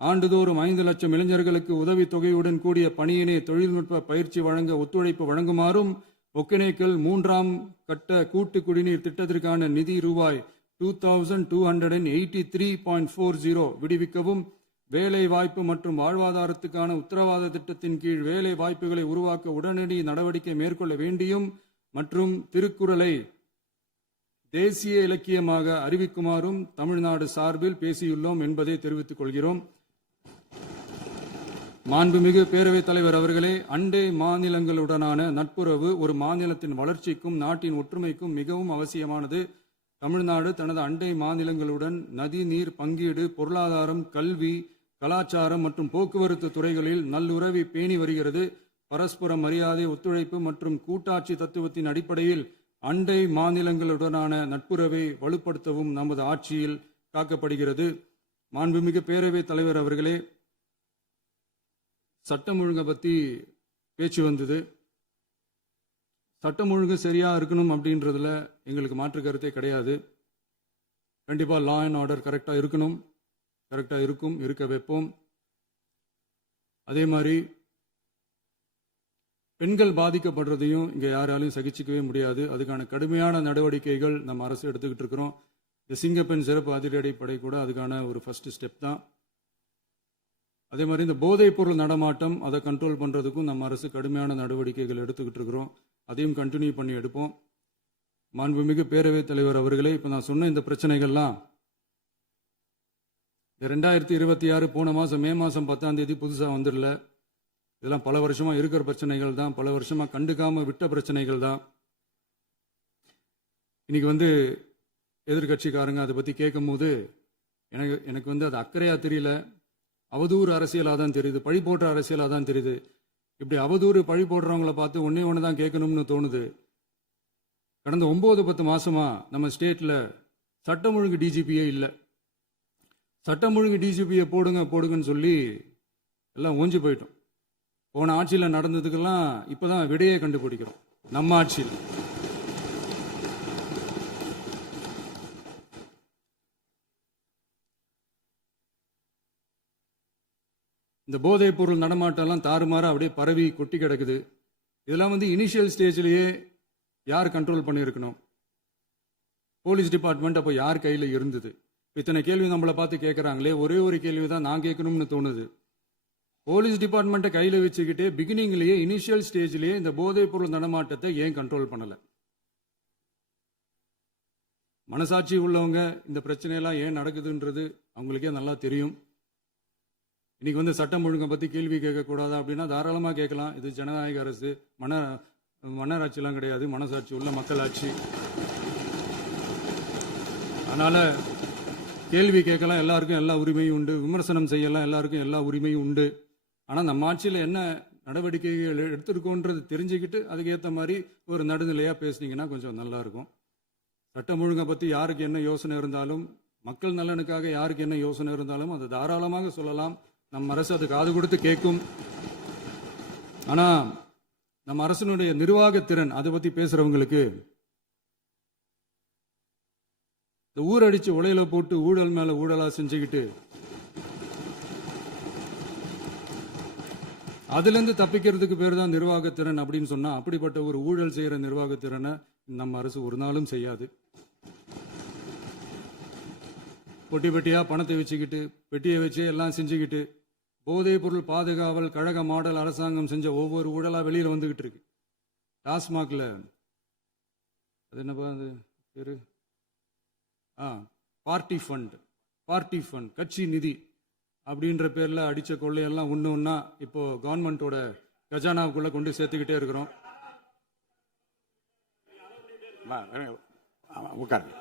ஆண்டுதோறும் 5 லட்சம் இளைஞர்களுக்கு உதவித் தொகையுடன் கூடிய பணியினை தொழில்நுட்ப பயிற்சி வழங்க ஒத்துழைப்பு வழங்குமாறும், ஒகேனக்கல் 3ஆம் கட்ட கூட்டு குடிநீர் திட்டத்திற்கான நிதி ரூபாய் 2283.40 விடுவிக்கவும், வேலை வாய்ப்பு மற்றும் வாழ்வாதாரத்துக்கான உத்தரவாத திட்டத்தின் கீழ் வேலை வாய்ப்புகளை உருவாக்க உடனடி நடவடிக்கை மேற்கொள்ள வேண்டியும் மற்றும் திருக்குறளை தேசிய இலக்கியமாக அறிவிக்குமாறும் தமிழ்நாடு சார்பில் பேசியுள்ளோம் என்பதை தெரிவித்துக் கொள்கிறோம். மாண்புமிகு பேரவைத் தலைவர் அவர்களே, அண்டை மாநிலங்களுடனான நட்புறவு ஒரு மாநிலத்தின் வளர்ச்சிக்கும் நாட்டின் ஒற்றுமைக்கும் மிகவும் அவசியமானது. தமிழ்நாடு தனது அண்டை மாநிலங்களுடன் நதி நீர் பங்கீடு, பொருளாதாரம், கல்வி, கலாச்சாரம் மற்றும் போக்குவரத்து துறைகளில் நல்லுறவை பேணி வருகிறது. பரஸ்பர மரியாதை, ஒத்துழைப்பு மற்றும் கூட்டாட்சி தத்துவத்தின் அடிப்படையில் அண்டை மாநிலங்களுடனான நட்புறவை வலுப்படுத்தவும் நமது ஆட்சியில் காக்கப்படுகிறது. மாண்புமிகு பேரவைத் தலைவர் அவர்களே, சட்டம் ஒழுங்கை பற்றி பேச்சு வந்தது. சட்டம் ஒழுங்கு சரியா இருக்கணும் அப்படின்றதுல எங்களுக்கு மாற்று கருத்தே கிடையாது. கண்டிப்பா லா அண்ட் ஆர்டர் கரெக்டா இருக்கணும், கரெக்டா இருக்கும், இருக்க வைப்போம். அதே மாதிரி பெண்கள் பாதிக்கப்படுறதையும் இங்க யாராலையும் சகிச்சிக்கவே முடியாது. அதுக்கான கடுமையான நடவடிக்கைகள் நம்ம அரசு எடுத்துக்கிட்டு இருக்கிறோம். இந்த சிங்கப்பெண் சிறப்பு அதிரடி படை கூட அதுக்கான ஒரு ஃபர்ஸ்ட் ஸ்டெப் தான். அதே மாதிரி இந்த போதைப் பொருள் நடமாட்டம், அதை கண்ட்ரோல் பண்றதுக்கும் நம்ம அரசு கடுமையான நடவடிக்கைகள் எடுத்துக்கிட்டு இருக்கிறோம். அதையும் கண்டினியூ பண்ணி எடுப்போம். மாண்புமிகு பேரவைத் தலைவர் அவர்களே, இப்போ நான் சொன்ன இந்த பிரச்சனைகள்லாம் 2026 போன மாதம் மே மாதம் 10ஆம் தேதி புதுசாக வந்துடல. இதெல்லாம் பல வருஷமா இருக்கிற பிரச்சனைகள் தான், பல வருஷமா கண்டுக்காம விட்ட பிரச்சனைகள் தான். இன்னைக்கு எதிர்கட்சிக்காரங்க அதை பற்றி கேட்கும் போது எனக்கு அது அக்கறையா தெரியல, அவதூறு அரசியலாக தான் தெரியுது, பழி போடுற அரசியலாக தான் தெரியுது. இப்படி அவதூறு பழி போடுறவங்களை பார்த்து ஒன்னே ஒன்று தான் கேட்கணும்னு தோணுது. கடந்த 9-10 மாசமா நம்ம ஸ்டேட்ல சட்டம் ஒழுங்கு டிஜிபியே இல்லை. சட்டம் ஒழுங்கு டிஜிபியை போடுங்கன்னு சொல்லி எல்லாம் ஓஞ்சி போயிட்டோம். போன ஆட்சியில் நடந்ததுக்கெல்லாம் இப்பதான் விடையே கண்டுபிடிக்கிறோம் நம்ம ஆட்சியில். இந்த போதைப் பொருள் நடமாட்டம்லாம் தாறுமாற அப்படியே பரவி கொட்டி கிடக்குது. இதெல்லாம் இனிஷியல் ஸ்டேஜ்லயே யார் கண்ட்ரோல் பண்ணியிருக்கணும்? போலீஸ் டிபார்ட்மெண்ட் அப்போ யார் கையில் இருந்தது? இத்தனை கேள்வி நம்மளை பார்த்து கேட்குறாங்களே, ஒரே ஒரு கேள்வி தான் நான் கேட்கணும்னு தோணுது. போலீஸ் டிபார்ட்மெண்ட்டை கையில் வச்சுக்கிட்டே பிகினிங்லேயே இனிஷியல் ஸ்டேஜ்லேயே இந்த போதைப் பொருள் நடமாட்டத்தை ஏன் கண்ட்ரோல் பண்ணலை? மனசாட்சி உள்ளவங்க இந்த பிரச்சனையெல்லாம் ஏன் நடக்குதுன்றது அவங்களுக்கே நல்லா தெரியும். இன்னைக்கு சட்டம் ஒழுங்கை பற்றி கேள்வி கேட்கக்கூடாதா அப்படின்னா தாராளமாக கேட்கலாம். இது ஜனநாயக அரசு, மன்னராட்சியெல்லாம் கிடையாது, மனசாட்சி உள்ள மக்களாட்சி. அதனால கேள்வி கேட்கலாம், எல்லாருக்கும் எல்லா உரிமையும் உண்டு. விமர்சனம் செய்யலாம், எல்லாருக்கும் எல்லா உரிமையும் உண்டு. ஆனால் நம்ம ஆட்சியில் என்ன நடவடிக்கைகள் எடுத்திருக்கோன்றது தெரிஞ்சுக்கிட்டு அதுக்கேற்ற மாதிரி ஒரு நடுநிலையாக பேசுனீங்கன்னா கொஞ்சம் நல்லா இருக்கும். சட்டம் ஒழுங்கை பற்றி யாருக்கு என்ன யோசனை இருந்தாலும், மக்கள் நலனுக்காக யாருக்கு என்ன யோசனை இருந்தாலும் அதை தாராளமாக சொல்லலாம். நம்ம அரசு அது காது கொடுத்து கேட்கும். ஆனால் நம்ம அரசினுடைய நிர்வாகத்திறன் அதை பற்றி பேசுறவங்களுக்கு இந்த ஊரடிச்சு உலையில போட்டு ஊழல் மேல ஊழலா செஞ்சுக்கிட்டு அதுல இருந்து தப்பிக்கிறதுக்கு பேர் தான் நிர்வாகத்திறன் அப்படின்னு சொன்னா, அப்படிப்பட்ட ஒரு ஊழல் செய்யற நிர்வாகத்திறனை நம்ம அரசு ஒரு நாளும் செய்யாது. பொட்டி பெட்டியா பணத்தை வச்சுக்கிட்டு, பெட்டியை வச்சு எல்லாம் செஞ்சுக்கிட்டு, போதைப் பொருள் பாதுகாவல் கழக மாடல் அரசாங்கம் செஞ்ச ஒவ்வொரு ஊழலா வெளியில வந்துகிட்டு இருக்கு. டாஸ்மாக்ல அது என்னப்பா அது பேரு, பார்ட்டி ஃபண்ட் கட்சி நிதி அப்படின்ற பேர்ல அடிச்ச கொள்ளையெல்லாம் ஒண்ணு ஒண்ணா இப்போ கவர்மெண்டோட கஜானாவுக்குள்ள கொண்டு சேர்த்துக்கிட்டே இருக்கிறோம். உட்காருங்க.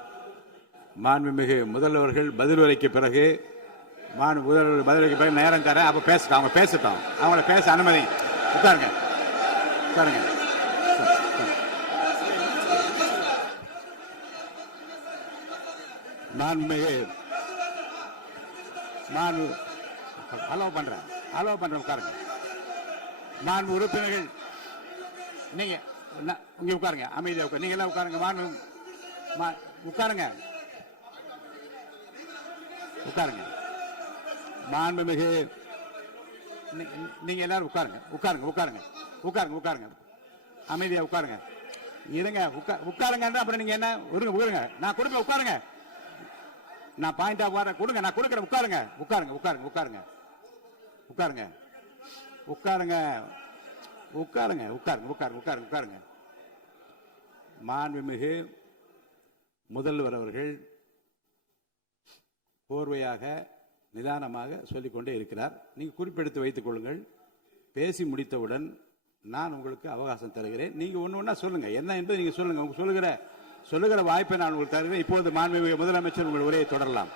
மாண்புமிகு முதல்வர்கள் பதில் உரைக்கு பிறகு முதல்வர் பதிலுக்கு பிறகு நேரம் தரேன். அப்ப பேச அவங்க பேசட்டும். அவங்கள பேச அனுமதி. உட்காருங்க உட்காருங்க. மாண்புமிகு அலோவ் பண்றேன் உட்காருங்க. மாண்பு உறுப்பினர்கள் நீங்க இங்க உட்காருங்க. அமைதியா உட்காரு. நீங்க எல்லாம் உட்காருங்க. உட்காருங்க உட்காருங்க. மாண்புமிகு நீங்க எல்லாரும் உட்காருங்க. அமைதியா உட்காருங்க. இருங்க உட்காருங்க. அப்புறம் நீங்க என்ன உட்காருங்க. நான் கொடுப்பேன். உட்காருங்க. நான் பாயிண்ட் ஆஃப் ஆர்டர் கொடுங்க. நான் கொடுக்குறேன். உட்காருங்க. மாண்புமிகு முதல்வர் அவர்கள் போர்வையாக நிதானமாக சொல்லிக்கொண்டே இருக்கிறார். நீங்க குறிப்பெடுத்து வைத்துக் கொள்ளுங்கள். பேசி முடித்தவுடன் நான் உங்களுக்கு அவகாசம் தருகிறேன். நீங்க ஒண்ணா சொல்லுங்க. என்ன என்பது நீங்க சொல்லுங்க. உங்க சொல்லுகிற வாய்ப்பை நான் உங்களுக்கு தருகிறேன். இப்பொழுது மாண்புமிகு முதலமைச்சர் உங்கள் உரையை தொடரலாம்.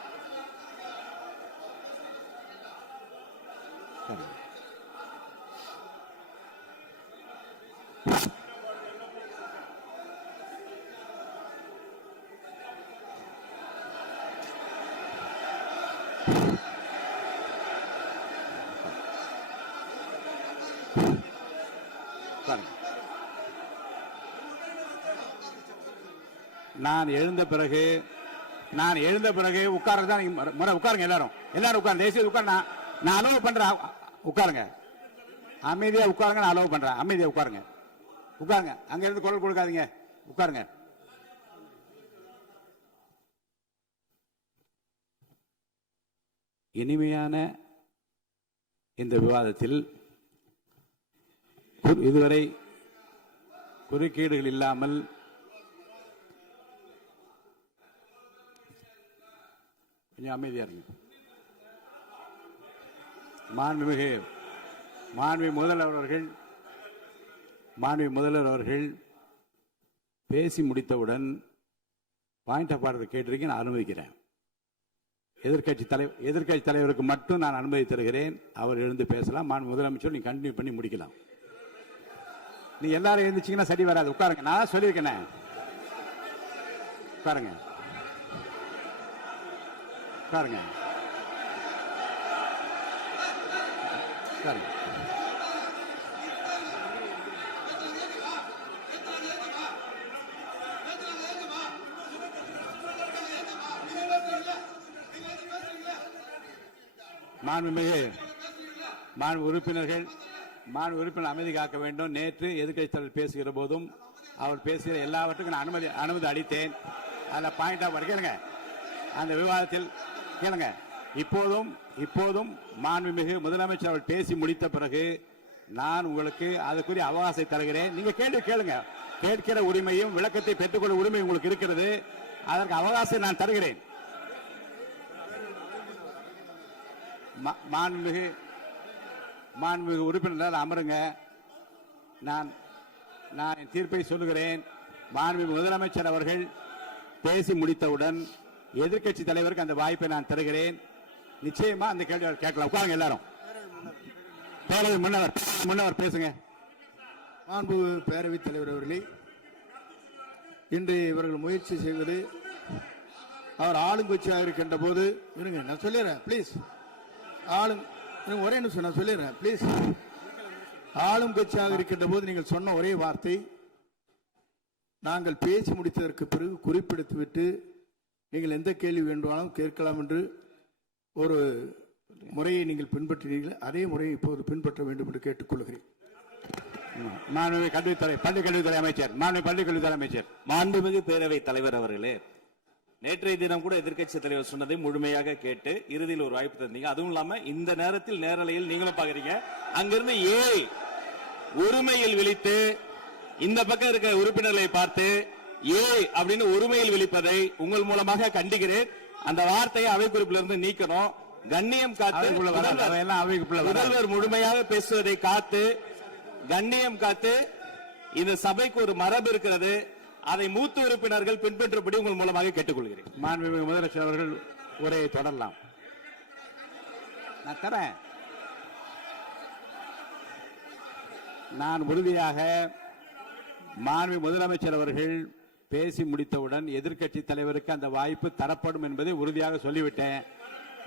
நான் எழுந்த பிறகு உட்கார்றதான் முறை. உட்காருங்க. எல்லாரும் உட்காருங்க. தேசிய உட்கார். நான் அலோவ் பண்றேன். உட்காருங்க. அமைதியா உட்காருங்க. நான் அலோவ் பண்றேன். அமைதியா உட்காருங்க. அங்க இருந்து குரல் கொடுக்காதீங்க. உட்காருங்க. இனிமையான இந்த விவாதத்தில் இதுவரை குறுக்கீடுகள் இல்லாமல் கொஞ்சம் அமைதியா இருங்க. மாண்புமிகு முதல்வர் அவர்கள் பேசி முடித்தவுடன் பாயிண்ட் ஆஃப் ஆர்டர் கேட்டிருக்கீங்க. நான் அனுமதிக்கிறேன். எதிர்க்கட்சி தலைவருக்கு மட்டும் நான் அனுமதி தருகிறேன். அவர் எழுந்து பேசலாம். முதலமைச்சர் நீங்க கண்டினியூ பண்ணி முடிக்கலாம். நீங்க எல்லாரும் எழுந்துச்சீங்கன்னா சரி வராது. உட்காருங்க. நான் சொல்லியிருக்கேன். உட்காருங்க. மாண்பு உறுப்பினர்கள் அமைதி காக்க வேண்டும். நேற்று எதிர்க்கட்சி தலைவர் பேசுகிற போதும் அவர் பேசுகிற எல்லாவற்றுக்கும் நான் அனுமதி அளித்தேன். அதில் பாயிண்ட் ஆஃப் கேளுங்க. அந்த விவாதத்தில் கேளுங்க. இப்போதும் மாண்புமிகு முதலமைச்சர் அவர் பேசி முடித்த பிறகு நான் உங்களுக்கு அதுக்குரிய அவகாசத்தை தருகிறேன். நீங்க கேள்வி கேளுங்க. கேட்கிற உரிமையும் விளக்கத்தை பெற்றுக்கொள்ள உரிமை உங்களுக்கு இருக்கிறது. அதற்கு அவகாசத்தை நான் தருகிறேன். மாண்புமிகு உறுப்பினர் அமருங்க. நான் என் தீர்ப்பை சொல்லுகிறேன். மாண்புமிகு முதலமைச்சர் அவர்கள் பேசி முடித்தவுடன் எதிர்க்கட்சி தலைவருக்கு அந்த வாய்ப்பை நான் தருகிறேன். நிச்சயமா அந்த கேள்வி கேட்கலாம். உட்காருங்க. எல்லாரும் முன்னவர் பேசுங்க. மாண்பு பேரவைத் தலைவர் அவர்களே, இன்று இவர்கள் முயற்சி செய்வது அவர் ஆளுங்கட்சியாக இருக்கின்ற போது நான் சொல்லிடுறேன். பிளீஸ் ஒரே நிமிஷம் நான் சொல்லிடுறேன். பிளீஸ் ஆளும் கட்சியாக இருக்கின்ற போது நீங்கள் சொன்ன ஒரே வார்த்தை, நாங்கள் பேசி முடித்ததற்கு பிறகு குறிப்பிடுத்துவிட்டு நீங்கள் எந்த கேள்வி வேண்டுமானாலும் கேட்கலாம் என்று ஒரு முறையை நீங்கள் பின்பற்றினீர்கள். அதே முறையை இப்போது பின்பற்ற வேண்டும் என்று கேட்டுக்கொள்கிறேன். பள்ளிக்கல்வித்துறை அமைச்சர். மாண்புமிகு பேரவைத் தலைவர் அவர்களே, நேற்றைய தினம் கூட எதிர்க்கட்சி தலைவர் சொன்னதை முழுமையாக கேட்டு இறுதியில் ஒரு வாய்ப்பு தந்தீங்க. அதுவும் இல்லாம இந்த நேரத்தில் நேரலையில் நீங்களும் பாக்குறீங்க. அங்கிருந்து உரிமையில் விழித்து இந்த பக்கம் இருக்க உறுப்பினர்களை பார்த்து அப்படின்னு உரிமையில் விழிப்பதை உங்கள் மூலமாக கண்டிக்கிறேன். அந்த வார்த்தையை அவை குறிப்பிலிருந்து நீக்கணும். கண்ணியம் காத்து முதல்வர் முழுமையாக பேசுவதை காத்து கண்ணியம் காத்து இந்த சபைக்கு ஒரு மரபு இருக்கிறது. அதை மூத்த உறுப்பினர்கள் பின்பற்றும்படி உங்கள் மூலமாக கேட்டுக்கொள்கிறேன். மாண்புமிகு முதலமைச்சர் அவர்கள் உரையை தொடரலாம். நான் தரேன். நான் உறுதியாக மாண்புமிகு முதலமைச்சர் அவர்கள் பேசி முடித்தவுடன் எதிர்க்கட்சி தலைவருக்கு அந்த வாய்ப்பு தரப்படும் என்பதை உறுதியாக சொல்லிவிட்டேன்.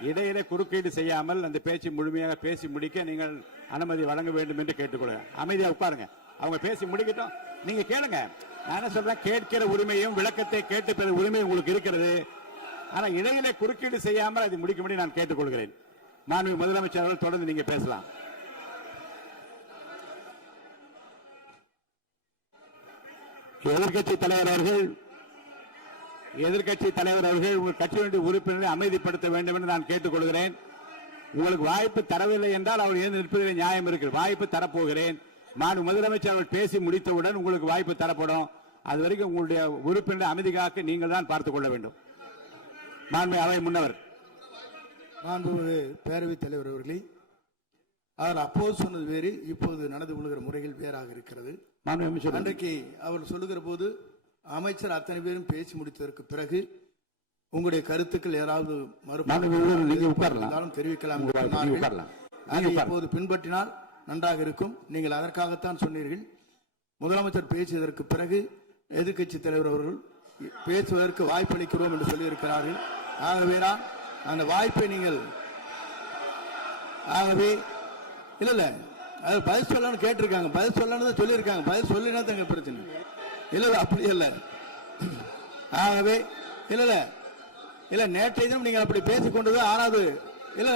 இடையிலே குறுக்கீடு செய்யாமல் அந்த பேச்சு முழுமையாக பேசி முடிக்க நீங்கள் அனுமதி வழங்க வேண்டும் என்று கேட்டுக்கொள்கிறேன். அமைதியா உட்காருங்க. அவங்க பேசி முடிக்கட்டும், நீங்க கேளுங்க. நான் என்ன சொல்றேன், கேட்கிற உரிமையும் விளக்கத்தை கேட்டு பெற உரிமையும் உங்களுக்கு இருக்கிறது. ஆனா இடையிலே குறுக்கீடு செய்யாமல் அதை முடிக்கும்படி நான் கேட்டுக்கொள்கிறேன். மாண்புமிகு முதலமைச்சர் அவர்கள் தொடர்ந்து நீங்க பேசலாம். எதிர்க்கட்சி தலைவர் அவர்கள் உங்கள் கட்சியினுடைய உறுப்பினரை அமைதிப்படுத்த வேண்டும் என்று நான் கேட்டுக்கொள்கிறேன். உங்களுக்கு வாய்ப்பு தரவில்லை என்றால் அவர் எழுந்து நிற்பதில் நியாயம் இருக்கிறது. வாய்ப்பு தரப்போகிறேன். மாண்புமிகு முதலமைச்சர் அவர்கள் பேசி முடித்தவுடன் உங்களுக்கு வாய்ப்பு தரப்படும். அது வரைக்கும் உங்களுடைய உறுப்பினரை அமைதி காக்க நீங்கள் தான் பார்த்துக் கொள்ள வேண்டும். மாண்புமிகு அவை முன்னவர். மாண்புமிகு பேரவைத் தலைவர் அவர்களே, அவர் அப்போது சொன்னது வேறு, இப்போது நடந்து கொள்கிற முறைகள் வேறாக இருக்கிறது. அன்றைக்கு அவர் சொல்லுகிற போது அமைச்சர் அத்தனை பேரும் பேசி முடித்ததற்கு பிறகு உங்களுடைய கருத்துக்கள் யாராவது தெரிவிக்கலாம். இப்போது பின்பற்றினால் நன்றாக இருக்கும். நீங்கள் அதற்காகத்தான் சொன்னீர்கள். முதலமைச்சர் பேசியதற்கு பிறகு எதிர்க்கட்சி தலைவர் அவர்கள் பேசுவதற்கு வாய்ப்பளிக்கிறோம் என்று சொல்லியிருக்கிறார்கள். ஆகவே அந்த வாய்ப்பை நீங்கள் இல்ல அது பதில் சொல்லணும்னு கேட்டிருக்காங்க. பதில் சொல்லணும் தான் சொல்லியிருக்காங்க. பதில் சொல்லினா தங்க பிரச்சனை இல்ல. அப்படி இல்ல. ஆகவே இல்ல நேற்றைய தினம் நீங்கள் அப்படி பேசிக்கொண்டது ஆறாவது இல்ல.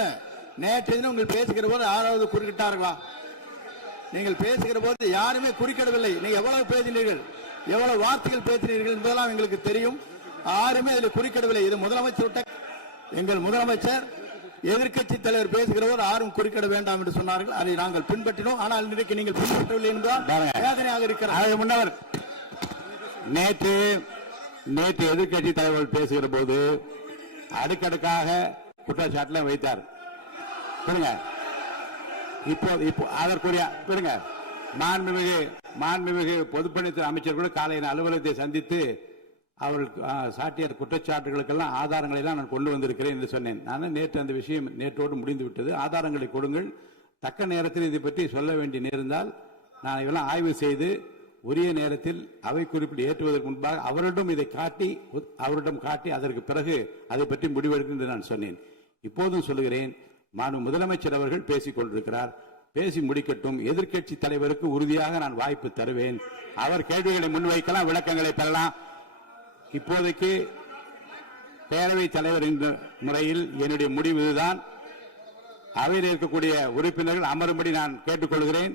நேற்றைய தினம் உங்கள் பேசுகிற போது ஆறாவது குறுக்கிட்டார்களா? நீங்கள் பேசுகிற போது யாருமே குறுக்கிடவில்லை. நீங்க எவ்வளவு பேசினீர்கள், எவ்வளவு வார்த்தைகள் பேசினீர்கள் என்பதெல்லாம் எங்களுக்கு தெரியும். யாருமே அதில் குறுக்கிடவில்லை. இது முதலமைச்சர், எங்கள் முதலமைச்சர் எதிர்க்கட்சி தலைவர் பேசுகிறவர் யாரும் குறுக்கிட வேண்டாம் என்று சொன்னார்கள். அதை நாங்கள் பின்பற்றினோம். ஆனால் இன்றைக்கு நீங்கள் பின்பற்றவில்லை என்றால் வேதனையாக இருக்கிறார். முன்னவர் நேற்று எதிர்க்கட்சி தலைவர் பேசுகிற போது அடுக்கடுக்காக குற்றச்சாட்டுல வைத்தார். இப்போ அதற்குரிய மாண்புமிகு பொதுப்பணித்துறை அமைச்சர்கள் காலையில் அலுவலகத்தை சந்தித்து அவர்கள் சாட்டிய குற்றச்சாட்டுகளுக்கெல்லாம் ஆதாரங்களை எல்லாம் நான் கொண்டு வந்திருக்கிறேன் என்று சொன்னேன். நான் நேற்று அந்த விஷயம் நேற்றோடு முடிந்து விட்டது. ஆதாரங்களை கொடுங்கள். தக்க நேரத்தில் இதை பற்றி சொல்ல வேண்டிய நேர்ந்தால் நான் இதெல்லாம் ஆய்வு செய்து உரிய நேரத்தில் அவை குறிப்பிட்டு ஏற்றுவதற்கு முன்பாக அவரிடம் காட்டி அதற்கு பிறகு அதை பற்றி முடிவெடுக்கும் என்று நான் சொன்னேன். இப்போதும் சொல்லுகிறேன், மாண்பு முதலமைச்சர் அவர்கள் பேசிக் கொண்டிருக்கிறார். பேசி முடிக்கட்டும். எதிர்க்கட்சி தலைவருக்கு உறுதியாக நான் வாய்ப்பு தருவேன். அவர் கேள்விகளை முன்வைக்கலாம், விளக்கங்களை பெறலாம். இப்போதைக்கு பேரவைத் தலைவர் என்ற முறையில் என்னுடைய முடிவு இதுதான். அவையில் இருக்கக்கூடிய உறுப்பினர்கள் அமரும்படி நான் கேட்டுக்கொள்கிறேன்.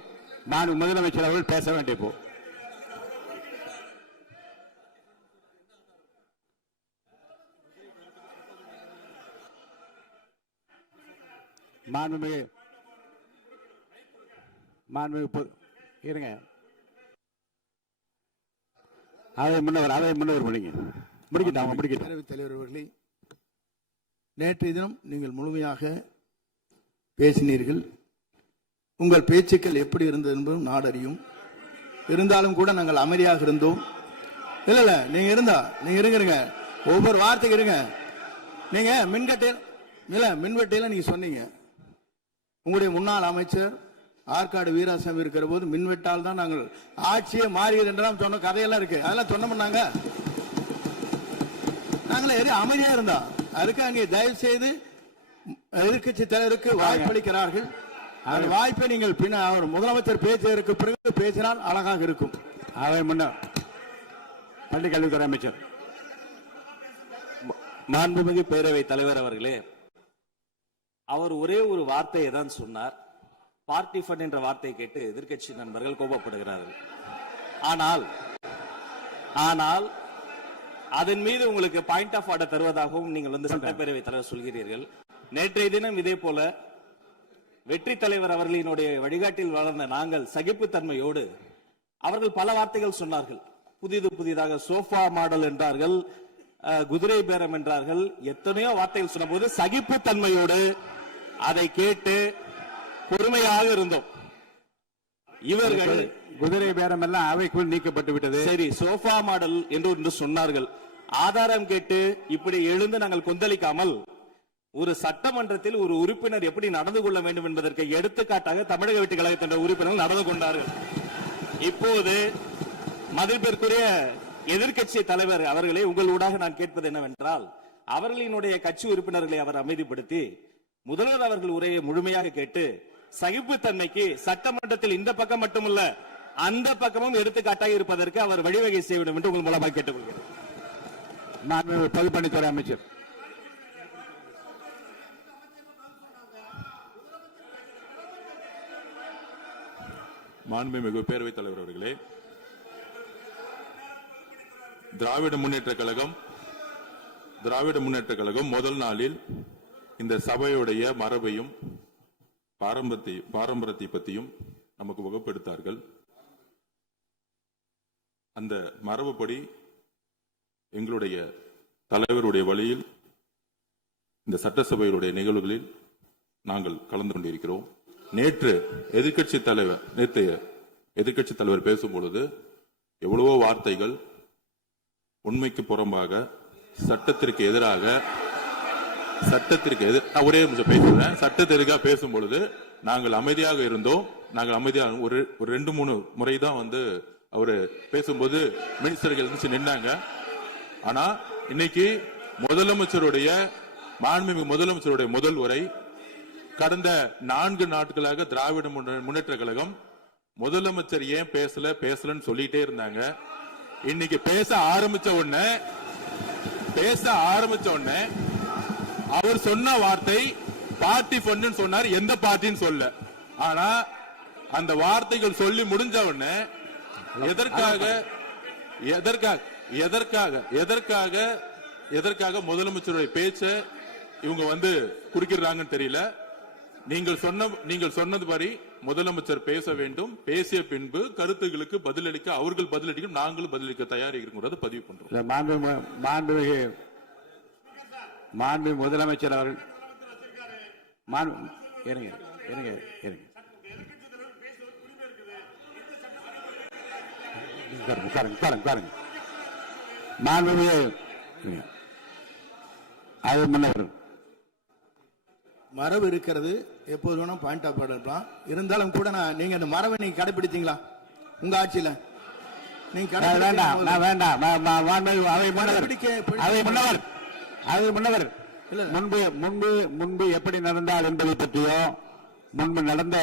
நான் முதலமைச்சர் அவர்கள் பேச வேண்டிய போ மாண்புமிகு இருங்க. அதை முன்னவர் பேரவைத் தலைவர் அவர்களே, நேற்றைய தினம் நீங்கள் முழுமையாக பேசினீர்கள். உங்கள் பேச்சுக்கள் எப்படி இருந்தது என்பதும் நாடறியும். இருந்தாலும் கூட நாங்கள் அமைதியாக இருந்தோம். இல்ல நீங்க இருங்க. ஒவ்வொரு வார்த்தைக்கு இருங்க. நீங்க மின்வெட்டையில நீங்க சொன்னீங்க. உங்களுடைய முன்னாள் அமைச்சர் ஆற்காடு வீராசாமி இருக்கிற போது மின்வெட்டால் தான் நாங்கள் ஆட்சியே மாறியது என்றெல்லாம் சொன்ன கதையெல்லாம் இருக்கு. அதெல்லாம் சொன்னோம்னாங்க. நாங்களே அமைதியா இருந்தோம். அதுக்கு அங்கே தயவு செய்து எதிர்க்கட்சி தலைவருக்கு வாய்ப்பளிக்கிறார்கள். அந்த வாய்ப்பை நீங்கள் அவர் முதலமைச்சர் பேசியதற்கு பிறகு பேசினால் அழகாக இருக்கும். அவை முன்னர் பள்ளிக்கல்வித்துறை அமைச்சர். மாண்புமிகு பேரவைத் தலைவர் அவர்களே, அவர் ஒரே ஒரு வார்த்தையை தான் சொன்னார். பார்ட்டி ஃபண்ட் என்ற வார்த்தையை கேட்டு எதிர்க்கட்சி நண்பர்கள் கோபப்படுகிறார்கள். ஆனால் அதன் மீது உங்களுக்கு பாயிண்ட் ஆஃப் ஆர்டர் தருவதாகவும் நீங்கள் சட்டப்பேரவை தலைவர் சொல்கிறீர்கள். நேற்றைய தினம் இதே போல வெற்றி தலைவர் அவர்களினுடைய வழிகாட்டில் வளர்ந்த நாங்கள் சகிப்புத்தன்மையோடு அவர்கள் பல வார்த்தைகள் சொன்னார்கள். புதிதாக சோஃபா மாடல் என்றார்கள், குதிரை பேரம் என்றார்கள், எத்தனையோ வார்த்தைகள் சொன்ன போது சகிப்புத்தன்மையோடு அதை கேட்டு பொறுமையாக இருந்தோம். குதிரை பேரம் எல்லாம் அவைக்குள் நீக்கப்பட்டு விட்டது. சரி, சோஃபா மாடல் என்று சொன்னார்கள். ஆதாரம் கேட்டு இப்படி எழுந்து நாங்கள் கொந்தளிக்காமல் ஒரு சட்டமன்றத்தில் ஒரு உறுப்பினர் எப்படி நடந்து கொள்ள வேண்டும் என்பதற்கு எடுத்துக்காட்டாக தமிழக வெற்றி கழகத்தின் உறுப்பினர்கள் நடந்து கொண்டார்கள். இப்போது மதிப்பிற்குரிய எதிர்க்கட்சி தலைவர் அவர்களே, உங்கள் ஊடாக நான் கேட்பது என்னவென்றால், அவர்களினுடைய கட்சி உறுப்பினர்களை அவர் அமைதிப்படுத்தி முதல்வர் அவர்கள் உரையை முழுமையாக கேட்டு சகிப்புத்தன்மைக்கு சட்டமன்றத்தில் இந்த பக்கம் மட்டுமல்ல அந்த பக்கமும் எடுத்துக்காட்டாக இருப்பதற்கு அவர் வழிவகை செய்ய வேண்டும் என்று உங்கள் மூலமாக கேட்டுக்கொள்கிறேன். மாண்புமிகு பொதுப்பணித்துறை அமைச்சர். மாண்புமிகு பேரவைத் தலைவர் அவர்களே, திராவிட முன்னேற்ற கழகம் முதல் நாளில் இந்த சபையுடைய மரபையும் பாரம்பரியத்தை பற்றியும் நமக்கு வகுப்படுத்தார்கள். அந்த மரபுப்படி எங்களுடைய தலைவருடைய வழியில் இந்த சட்டசபையுடைய நிகழ்வுகளில் நாங்கள் கலந்து கொண்டிருக்கிறோம். நேற்றைய எதிர்க்கட்சி தலைவர் பேசும்பொழுது எவ்வளவோ வார்த்தைகள் உண்மைக்கு புறம்பாக சட்டத்திற்கு எதிராக ஒரே நிமிஷம் பேசுறேன். சட்டத்திற்காக பேசும் பொழுது நாங்கள் அமைதியாக இருந்தோம். ஒரு 2-3 முறை தான் அவரு பேசும்போது மினிஸ்டர்கள் நின்னாங்க. ஆனா இன்னைக்கு மாண்புமிகு முதலமைச்சருடைய முதல் உரை, கடந்த 4 நாட்களாக திராவிட முன்னேற்ற கழகம் முதலமைச்சர் ஏன் பேசலன்னு சொல்லிட்டே இருந்தாங்க. இன்னைக்கு பேச ஆரம்பிச்ச உடனே அவர் சொன்ன வார்த்தை பார்ட்டி ஃபண்ட் சொன்னார். எந்த பார்ட்டின்னு சொல்ல. ஆனா அந்த வார்த்தைகள் சொல்லி முடிஞ்ச உடனே எதற்காக முதலமைச்சருடைய பேச்ச இவங்க குறுக்கிறாங்கன்னு தெரியல. நீங்கள் சொன்னது படி முதலமைச்சர் பேச வேண்டும். பேசிய பின்பு கருத்துகளுக்கு பதிலளிக்க அவர்கள் பதிலளிக்கும், நாங்களும் பதிலளிக்க தயாராக இருக்கிறோம். பதிவு பண்றோம். மாண்புமிகு முதலமைச்சர் அவர்கள் மரபு இருக்கிறது. எப்போது வேணும் பாயிண்ட் ஆஃப் ஆர்டர் இருக்கலாம். இருந்தாலும் கூட நீங்க அந்த மரபை நீங்க கடைபிடித்தீங்களா உங்க ஆட்சியில? நீங்க முன்னவர் முன்பு எப்படி நடந்தால் என்பதை பற்றியோ, முன்பு நடந்த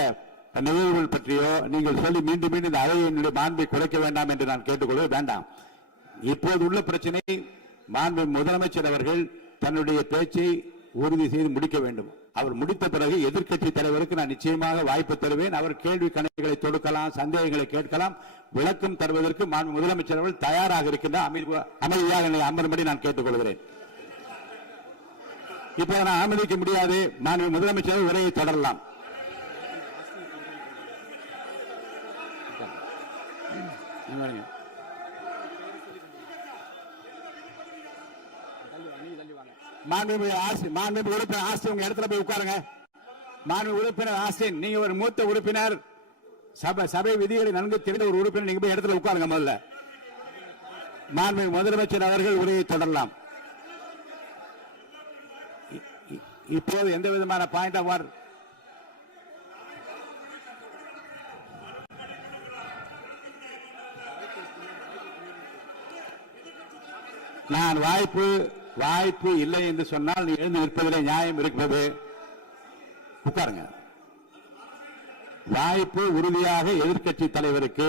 நிகழ்வுகள் பற்றியோ நீங்கள் சொல்லி மீண்டும் இந்த அவையினுடைய மாண்பை குறைக்க வேண்டாம் என்று நான் கேட்டுக்கொள்ள வேண்டாம். இப்போது உள்ள பிரச்சனை, மாண்பு முதலமைச்சர் அவர்கள் தன்னுடைய பேச்சை உறுதி செய்து முடிக்க வேண்டும். அவர் முடித்த பிறகு எதிர்க்கட்சி தலைவருக்கு நான் நிச்சயமாக வாய்ப்பு தருவேன். அவர் கேள்வி கணைகளை தொடுக்கலாம், சந்தேகங்களை கேட்கலாம். விளக்கம் தருவதற்கு மாண்பு முதலமைச்சர் அவர்கள் தயாராக இருக்கின்றார். அமைதியாக அமரும்படி நான் கேட்டுக்கொள்கிறேன். இப்ப நான் அனுமதிக்க முடியாது. மாண்பு முதலமைச்சர் உரையை தொடரலாம். மாண்புமிகு உறுப்பினர் ஆஸ்டின் உங்க இடத்துல போய் உட்காருங்க. மாண்புமிகு உறுப்பினர் ஆஸ்டின், நீங்க ஒரு மூத்த உறுப்பினர், சபை விதிகளை நன்கு தெரிந்த ஒரு உறுப்பினர், நீங்க போய் இடத்துல உட்காருங்க. முதல்ல மாண்புமிகு முதலமைச்சர் அவர்கள் உரையை தொடரலாம். இப்போது எந்த விதமான பாயிண்ட் ஆஃப் ஆர்டர் நான் வாய்ப்பு இல்லை என்று சொன்னால் நீ எழுந்து நிற்பதிலே நியாயம் இருக்கிறது. உட்காருங்க. வாய்ப்பு உறுதியாக எதிர்க்கட்சி தலைவருக்கு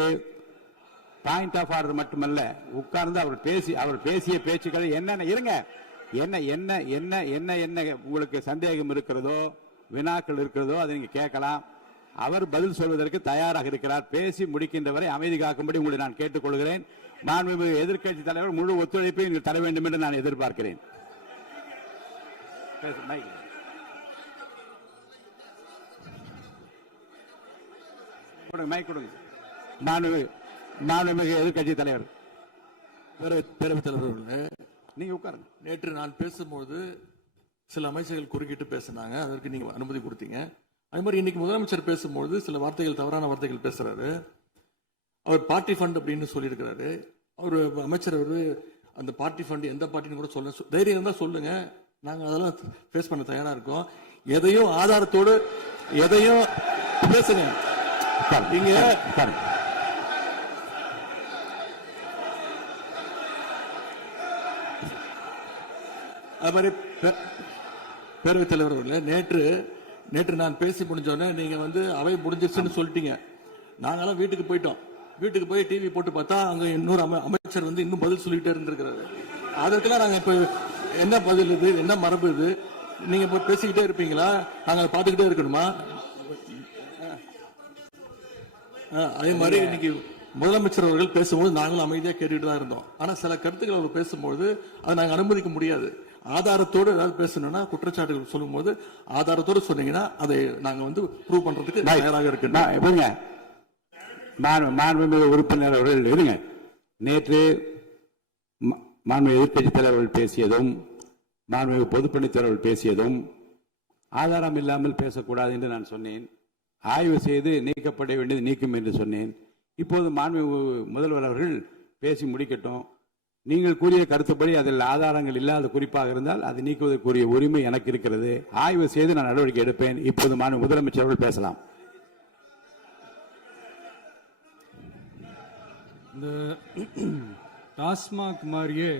பாயிண்ட் ஆஃப் ஆர்டர் மட்டுமல்ல, உட்கார்ந்து அவர் பேசிய பேச்சுக்களை என்னென்ன இருங்க, என்ன என்ன என்ன என்ன என்ன உங்களுக்கு சந்தேகம் இருக்கிறதோ, வினாக்கள் இருக்கிறதோ அதை நீங்க கேட்கலாம். அவர் பதில் சொல்வதற்கு தயாராக இருக்கிறார். பேசி முடிக்கின்ற வரை அமைதி காக்கும்படி உங்களை நான் கேட்டுக்கொள்கிறேன். மாண்புமிகு எதிர்க்கட்சி தலைவர் முழு ஒத்துழைப்பை நீங்கள் தர வேண்டும் என்று நான் எதிர்பார்க்கிறேன். மாண்புமிகு எதிர்க்கட்சி தலைவர், பேரவைத் தலைவர், நீங்க உட்காருங்க. நேற்று நான் பேசும்போது சில அமைச்சர்கள் குறுக்கிட்டு பேசினாங்க. அதற்கு நீங்க அனுமதி கொடுத்தீங்க. அதே மாதிரி இன்னைக்கு முதலமைச்சர் பேசும்போது சில வார்த்தைகள், தவறான வார்த்தைகள் பேசுறாரு. அவர் பார்ட்டி ஃபண்ட் அப்படின்னு சொல்லியிருக்கிறாரு. அவர் அமைச்சர் அவரு அந்த பார்ட்டி ஃபண்ட் எந்த பார்ட்டின்னு கூட சொல்ல தைரியம் இருந்தா சொல்லுங்க, நாங்க அதெல்லாம் ஃபேஸ் பண்ண தயாரா இருக்கோம். எதையும் ஆதாரத்தோடு எதையும் பேசுங்க. இங்க அது மாதிரி பேரவைத் தலைவர் அவர்களே, நேற்று நான் பேசி முடிஞ்சோடனே நீங்க அவை முடிஞ்சிருச்சுன்னு சொல்லிட்டீங்க. நாங்கெல்லாம் வீட்டுக்கு போயிட்டோம். வீட்டுக்கு போய் டிவி போட்டு பார்த்தா அங்க இன்னொரு அமைச்சர் இன்னும் பதில் சொல்லிட்டே இருந்திருக்கிறாரு. அதற்கெல்லாம் நாங்க இப்ப என்ன பதில் இது, என்ன மரபு இது? நீங்க இப்ப பேசிக்கிட்டே இருப்பீங்களா? நாங்க அதை பார்த்துக்கிட்டே இருக்கணுமா? அதே மாதிரி இன்னைக்கு முதலமைச்சர் அவர்கள் பேசும்போது நாங்களும் அமைதியா கேட்டுட்டு தான் இருந்தோம். ஆனா சில கருத்துக்கள் அவர் பேசும்போது அதை நாங்க அனுமதிக்க முடியாது. ஆதாரத்தோடு ஏதாவது பேசணும்னா, குற்றச்சாட்டுகள் சொல்லும் போது ஆதாரத்தோடு சொன்னீங்கன்னா அதை நாங்க ப்ரூவ் பண்றதுக்கு தயாராக இருக்கு. மாண்புமிகு உறுப்பினர் அவர்கள் இருங்க. நேற்று மாண்புமிகு எதிர்க்கட்சி தலைவர்கள் பேசியதும் மாண்புமிகு பொதுப்பணித் தலைவர்கள் பேசியதும் ஆதாரம் இல்லாமல் பேசக்கூடாது என்று நான் சொன்னேன். ஆய்வு செய்து நீக்கப்பட வேண்டியது நீக்கும் என்று சொன்னேன். இப்போது மாண்புமிகு முதல்வர் அவர்கள் பேசி முடிக்கட்டும். நீங்கள் கூறிய கருத்துப்படி அதில் ஆதாரங்கள் இல்லாத குறிப்பாக இருந்தால் அதை நீக்குவதற்குரிய உரிமை எனக்கு இருக்கிறது. ஆய்வு செய்து நான் நடவடிக்கை எடுப்பேன். இப்போது மாண்புமிகு முதலமைச்சர் அவர்கள் பேசலாம். இந்த டாஸ்மாக் மாதிரியே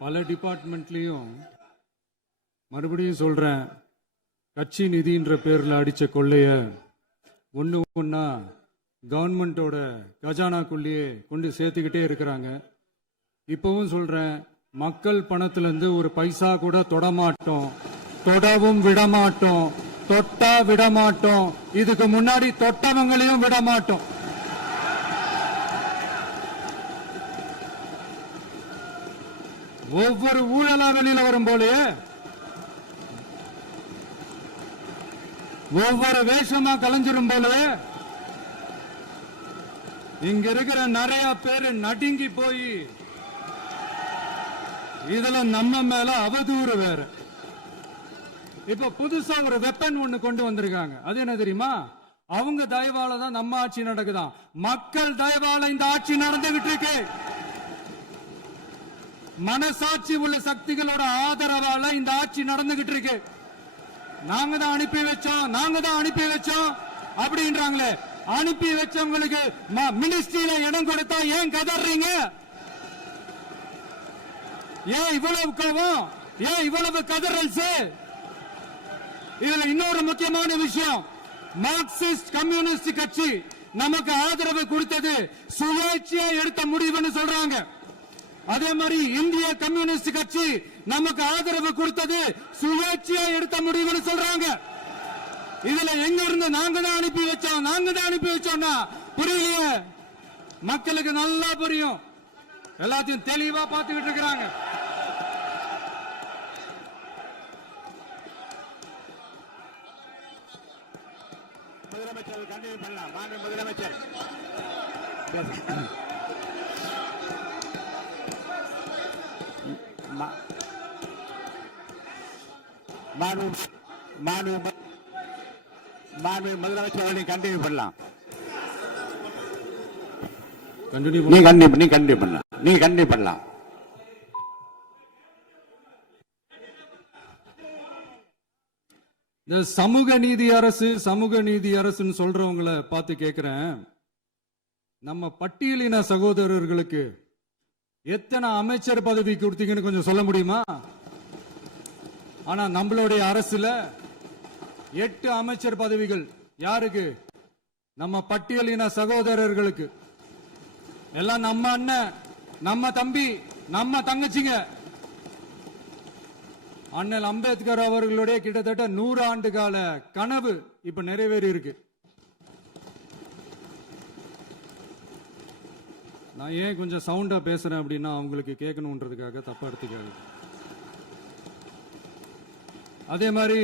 பல டிபார்ட்மெண்ட்லயும் மறுபடியும் சொல்றேன், கட்சி நிதின்ற பேர்ல அடிச்ச கொள்ளைய ஒன்னா கவர்மெண்டோட கஜானாக்குள்ளேயே கொண்டு சேர்த்துக்கிட்டே இருக்கிறாங்க. இப்பவும் சொல்றேன், மக்கள் பணத்துல இருந்து ஒரு பைசா கூட தொடமாட்டோம், தொடவும் விடமாட்டோம், தொட்டா விடமாட்டோம். இதுக்கு முன்னாடி தொட்டவங்களையும் விடமாட்டோம். ஒவ்வொரு ஊழலா வெளியில வரும் போலே, ஒவ்வொரு வேஷமா கலைஞ்சிரும் போல இங்க இருக்கிற நிறைய பேரு நடுங்கி போய் இதுல நம்ம மேல அவதூறு வேற. இப்ப புதுசா ஒரு வெப்பன் ஒண்ணு கொண்டு வந்திருக்காங்க. அது என்ன தெரியுமா? அவங்க தயவால தான் நம்ம ஆட்சி நடக்குதாம். மக்கள் தயவால இந்த ஆட்சி நடந்துகிட்டு இருக்கு. மனசாட்சி உள்ள சக்திகளோட ஆதரவால இந்த ஆட்சி நடந்துகிட்டு இருக்கு. நாங்க தான் அனுப்பி வச்சோம் அப்படின்றாங்களே. அனுப்பி வச்சவங்களுக்கு மினிஸ்ட்ரியில இடம் கொடுத்தா ஏன் கதறீங்க? ஏன் இவ்வளவு கோபம்? ஏன் இவ்வளவு கதறல்ஸ்? இதுல இன்னொரு முக்கியமான விஷயம், மார்க்சிஸ்ட் கம்யூனிஸ்ட் கட்சி நமக்கு ஆதரவு கொடுத்தது சுயேட்சையா எடுத்த முடிவுன்னு சொல்றாங்க. அதே மாதிரி இந்திய கம்யூனிஸ்ட் கட்சி நமக்கு ஆதரவு கொடுத்தது சுயேட்சையா எடுத்த முடிவுன்னு சொல்றாங்க. இதுல எங்க இருந்து நாங்க தான் அனுப்பி வச்சோம்னா புரியலையே. மக்களுக்கு நல்லா புரியும், எல்லாத்தையும் தெளிவா பார்த்துக்கிட்டு இருக்கிறாங்க. முதலமைச்சர் கண்டினியூ பண்ணலாம். முதலமைச்சர் முதலமைச்சர் கண்டினியூ பண்ணலாம். நீங்க கண்டினியூ பண்ணலாம். இந்த சமூக நீதி அரசுன்னு சொல்றவங்களை பார்த்து கேட்கிறேன், நம்ம பட்டியலின சகோதரர்களுக்கு எத்தனை அமைச்சர் பதவி கொடுத்தீங்கன்னு கொஞ்சம் சொல்ல முடியுமா? ஆனா நம்மளுடைய அரசுல 8 அமைச்சர் பதவிகள் யாருக்கு? நம்ம பட்டியலின சகோதரர்களுக்கு. எல்லாம் நம்ம அண்ணன், நம்ம தம்பி, நம்ம தங்கச்சிங்க. அண்ணல் அம்பேத்கர் அவர்களுடைய கிட்டத்தட்ட 100 ஆண்டு கால கனவு இப்ப நிறைவேறி இருக்கு. நான் ஏன் கொஞ்சம் சவுண்டா பேசுறேன் அப்படின்னா அவங்களுக்கு கேட்கணுன்றதுக்காக தப்பா எடுத்துக்காது. அதே மாதிரி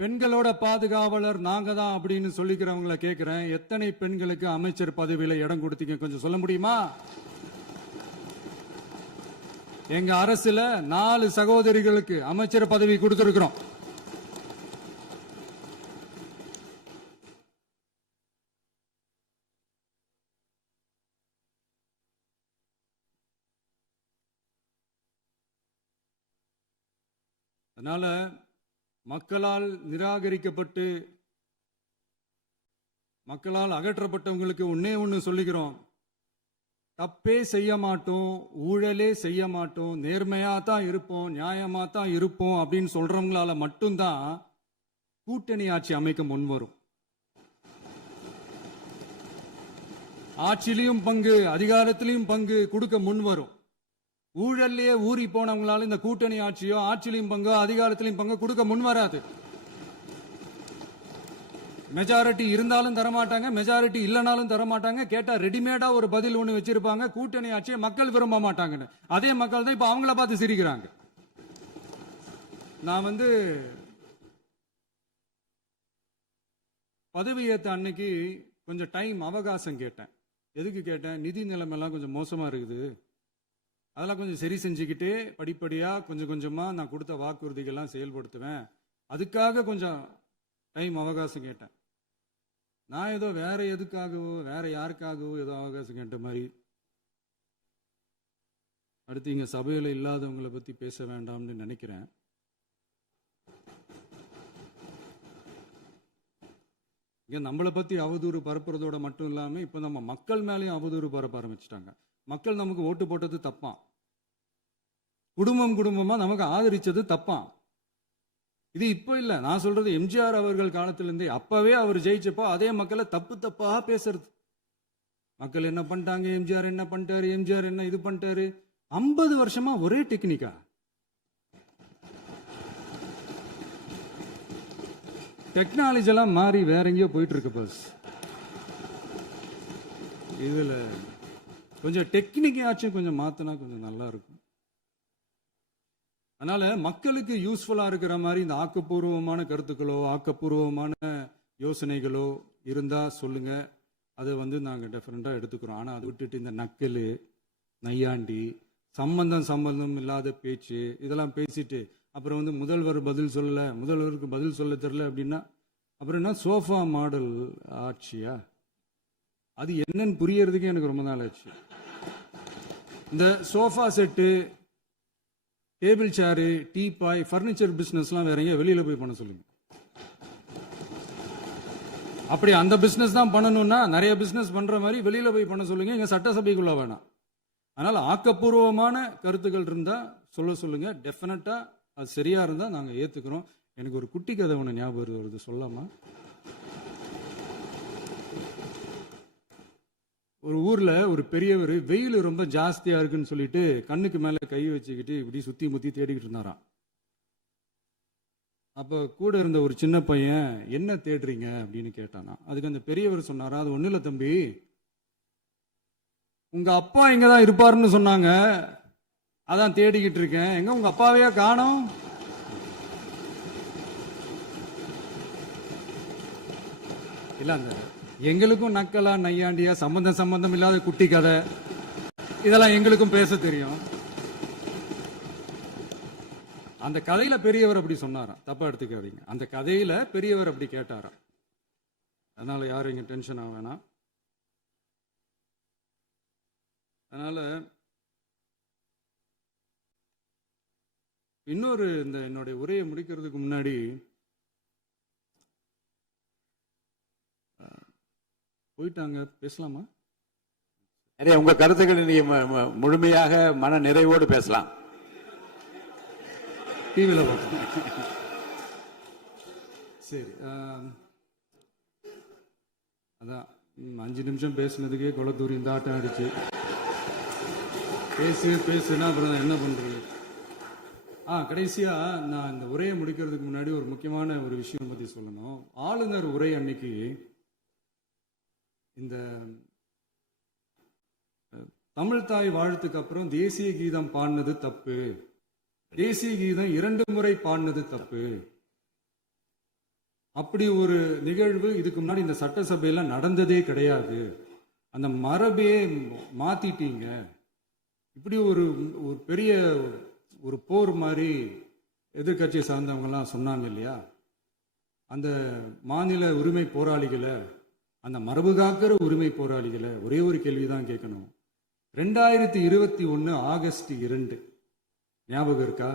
பெண்களோட பாதுகாவலர் நாங்க தான் அப்படின்னு சொல்லிக்கிறவங்களை கேட்கிறேன், எத்தனை பெண்களுக்கு அமைச்சர் பதவியில இடம் கொடுத்தீங்க கொஞ்சம் சொல்ல முடியுமா? எங்க அரசுல 4 சகோதரிகளுக்கு அமைச்சர் பதவி கொடுத்திருக்கிறோம். அதனால மக்களால் நிராகரிக்கப்பட்டு மக்களால் அகற்றப்பட்டவங்களுக்கு ஒன்னே ஒன்று சொல்லிக்கிறோம், தப்பே செய்ய மாட்டோம், ஊழலே செய்ய மாட்டோம், நேர்மையா தான் இருப்போம், நியாயமா தான் இருப்போம் அப்படின்னு சொல்றவங்களால மட்டும்தான் கூட்டணி ஆட்சி அமைக்க முன்வரும். ஆட்சியிலையும் பங்கு, அதிகாரத்திலையும் பங்கு கொடுக்க முன்வரும். ஊழல்லையே ஊறி போனவங்களால இந்த கூட்டணி ஆட்சியோ ஆட்சியிலையும் பங்கு அதிகாரத்திலையும் பங்கு கொடுக்க முன்வராது. மெஜாரிட்டி இருந்தாலும் தரமாட்டாங்க, மெஜாரிட்டி இல்லைனாலும் தரமாட்டாங்க. கேட்டா ரெடிமேடா ஒரு பதில் ஒண்ணு வச்சிருப்பாங்க, கூட்டணி ஆட்சியை மக்கள் விரும்ப மாட்டாங்கன்னு. அதே மக்கள் தான் இப்ப அவங்கள பார்த்து சிரிக்கிறாங்க. நான் பதவியேற்ற அன்னைக்கு கொஞ்சம் டைம் அவகாசம் கேட்டேன். எதுக்கு கேட்டேன்? நிதி நிலைமைலாம் கொஞ்சம் மோசமா இருக்குது, அதெல்லாம் கொஞ்சம் சரி செஞ்சுக்கிட்டே படிப்படியா கொஞ்சம் கொஞ்சமா நான் கொடுத்த வாக்குறுதிகள்லாம் செயல்படுத்துவேன், அதுக்காக கொஞ்சம் டைம் அவகாசம் கேட்டேன். நான் ஏதோ வேற எதுக்காகவோ வேற யாருக்காகவோ ஏதோ அவகாசம் கேட்ட மாதிரி. அடுத்து இங்க சபையில இல்லாதவங்களை பத்தி பேச வேண்டாம்னு நினைக்கிறேன். இங்க நம்மளை பத்தி அவதூறு பரப்புறதோட மட்டும் இல்லாம இப்ப நம்ம மக்கள் மேலேயும் அவதூறு பரப்ப ஆரம்பிச்சிட்டாங்க. மக்கள் நமக்கு ஓட்டு போட்டது தப்பான், குடும்பம் குடும்பமா நமக்கு ஆதரிச்சது தப்பான். இது இப்ப இல்ல, நான் சொல்றது எம்ஜிஆர் அவர்கள் காலத்திலிருந்தே. அப்பவே அவர் ஜெயிச்சப்போ அதே மக்களை தப்பு தப்பா பேசுறது. மக்கள் என்ன பண்ணிட்டாங்க, எம்ஜிஆர் என்ன பண்ணிட்டாரு, எம்ஜிஆர் என்ன இது பண்ணிட்டாரு. 50 வருஷமா ஒரே டெக்னிக்கா. டெக்னாலஜி எல்லாம் மாறி வேற எங்கேயோ போயிட்டு இருக்கு பஸ். இதுல கொஞ்சம் டெக்னிக்காச்சும் கொஞ்சம் மாத்தினா கொஞ்சம் நல்லா இருக்கும். அதனால மக்களுக்கு யூஸ்ஃபுல்லா இருக்கிற மாதிரி இந்த ஆக்கப்பூர்வமான கருத்துக்களோ ஆக்கப்பூர்வமான யோசனைகளோ இருந்தா சொல்லுங்க, அதை நாங்க டெஃபரெண்டா எடுத்துக்கிறோம். ஆனா அதை விட்டுட்டு இந்த நக்கல் நையாண்டி சம்பந்தம் இல்லாத பேச்சு இதெல்லாம் பேசிட்டு அப்புறம் முதல்வர் பதில் சொல்லல, முதல்வருக்கு பதில் சொல்ல தெரியல அப்படின்னா அப்புறம் என்ன சோஃபா மாடல் ஆட்சியா? அது என்னன்னு புரியறதுக்கே எனக்கு ரொம்ப நாள் ஆச்சு. இந்த sofa set, table chair, teapoy, furniture பிசினஸ்லாம் வேற எங்க வெளியில போய் பண்ண சொல்லுங்க. அப்படி அந்த பிசினஸ் தான் பண்ணணும்னா நிறைய பிசினஸ் பண்ற மாதிரி வெளியில போய் பண்ண சொல்லுங்க, இங்க சட்டசபைக்குள்ள வேணாம். அதனால ஆக்கப்பூர்வமான கருத்துக்கள் இருந்தா சொல்லுங்க, டெஃபினட்டா அது சரியா இருந்தா நாங்க ஏத்துக்கிறோம். எனக்கு ஒரு குட்டி கதை ஒண்ணு ஞாபகம் வருது, சொல்லாமா? ஒரு ஊர்ல ஒரு பெரியவர் வெயில் ரொம்ப ஜாஸ்தியா இருக்குன்னு சொல்லிட்டு கண்ணுக்கு மேல கை வச்சுக்கிட்டு இப்படி சுத்தி முத்தி தேடிக்கிட்டு இருந்தாராம். அப்ப கூட இருந்த ஒரு சின்ன பையன் என்ன தேடுறீங்க அப்படின்னு கேட்டானா. அதுக்கு அந்த பெரியவர் சொன்னாரா, அது ஒண்ணு இல்ல தம்பி, உங்க அப்பா இங்கதான் இருப்பாருன்னு சொன்னாங்க, அதான் தேடிக்கிட்டு இருக்கேன், எங்க உங்க அப்பாவையா காணோம்? இல்ல அந்த எங்களுக்கும் நக்கலா நையாண்டியா சம்பந்தம் இல்லாத குட்டி கதை இதெல்லாம் எங்களுக்கும் பேச தெரியும். அந்த கதையில பெரியவர் அப்படி சொன்னாராம், தப்பா எடுத்துக்காதீங்க. அந்த கதையில பெரியவர் அப்படி கேட்டாராம். அதனால யாரும் இங்க டென்ஷன் ஆக வேணாம். அதனால இன்னொரு இந்த என்னுடைய உரையை முடிக்கிறதுக்கு முன்னாடி போயிட்டாங்க, பேசலாமா? நிறைய உங்க கருத்துக்களை நீங்க முழுமையாக மன நிறைவோடு பேசலாம். டிவியில சரி. அதான் 5 நிமிஷம் பேசுனதுக்கே கொளத்தூரி இந்த ஆட்டம் அடிச்சு பேசுனா அப்புறம் என்ன பண்றது? கடைசியா நான் இந்த உரையை முடிக்கிறதுக்கு முன்னாடி ஒரு முக்கியமான ஒரு விஷயம் பத்தி சொல்லணும். ஆளுநர் உரை அன்னைக்கு இந்த தமிழ் தாய் வாழ்த்துக்கு அப்புறம் தேசிய கீதம் பாடினது தப்பு, தேசிய கீதம் 2 முறை பாடினது தப்பு, அப்படி ஒரு நிகழ்வு இதுக்கு முன்னாடி இந்த சட்டசபையில நடந்ததே கிடையாது, அந்த மரபையே மாத்திட்டீங்க, இப்படி ஒரு பெரிய ஒரு போர் மாதிரி எதிர்கட்சியை சார்ந்தவங்கலாம் சொன்னாங்க இல்லையா? அந்த மாநில உரிமை போராளிகளை, அந்த மரபு காக்கிற உரிமை போராளிகளை ஒரே ஒரு கேள்விதான் கேட்கணும். 2021 ஆகஸ்ட் 2 ஞாபகம் இருக்கா?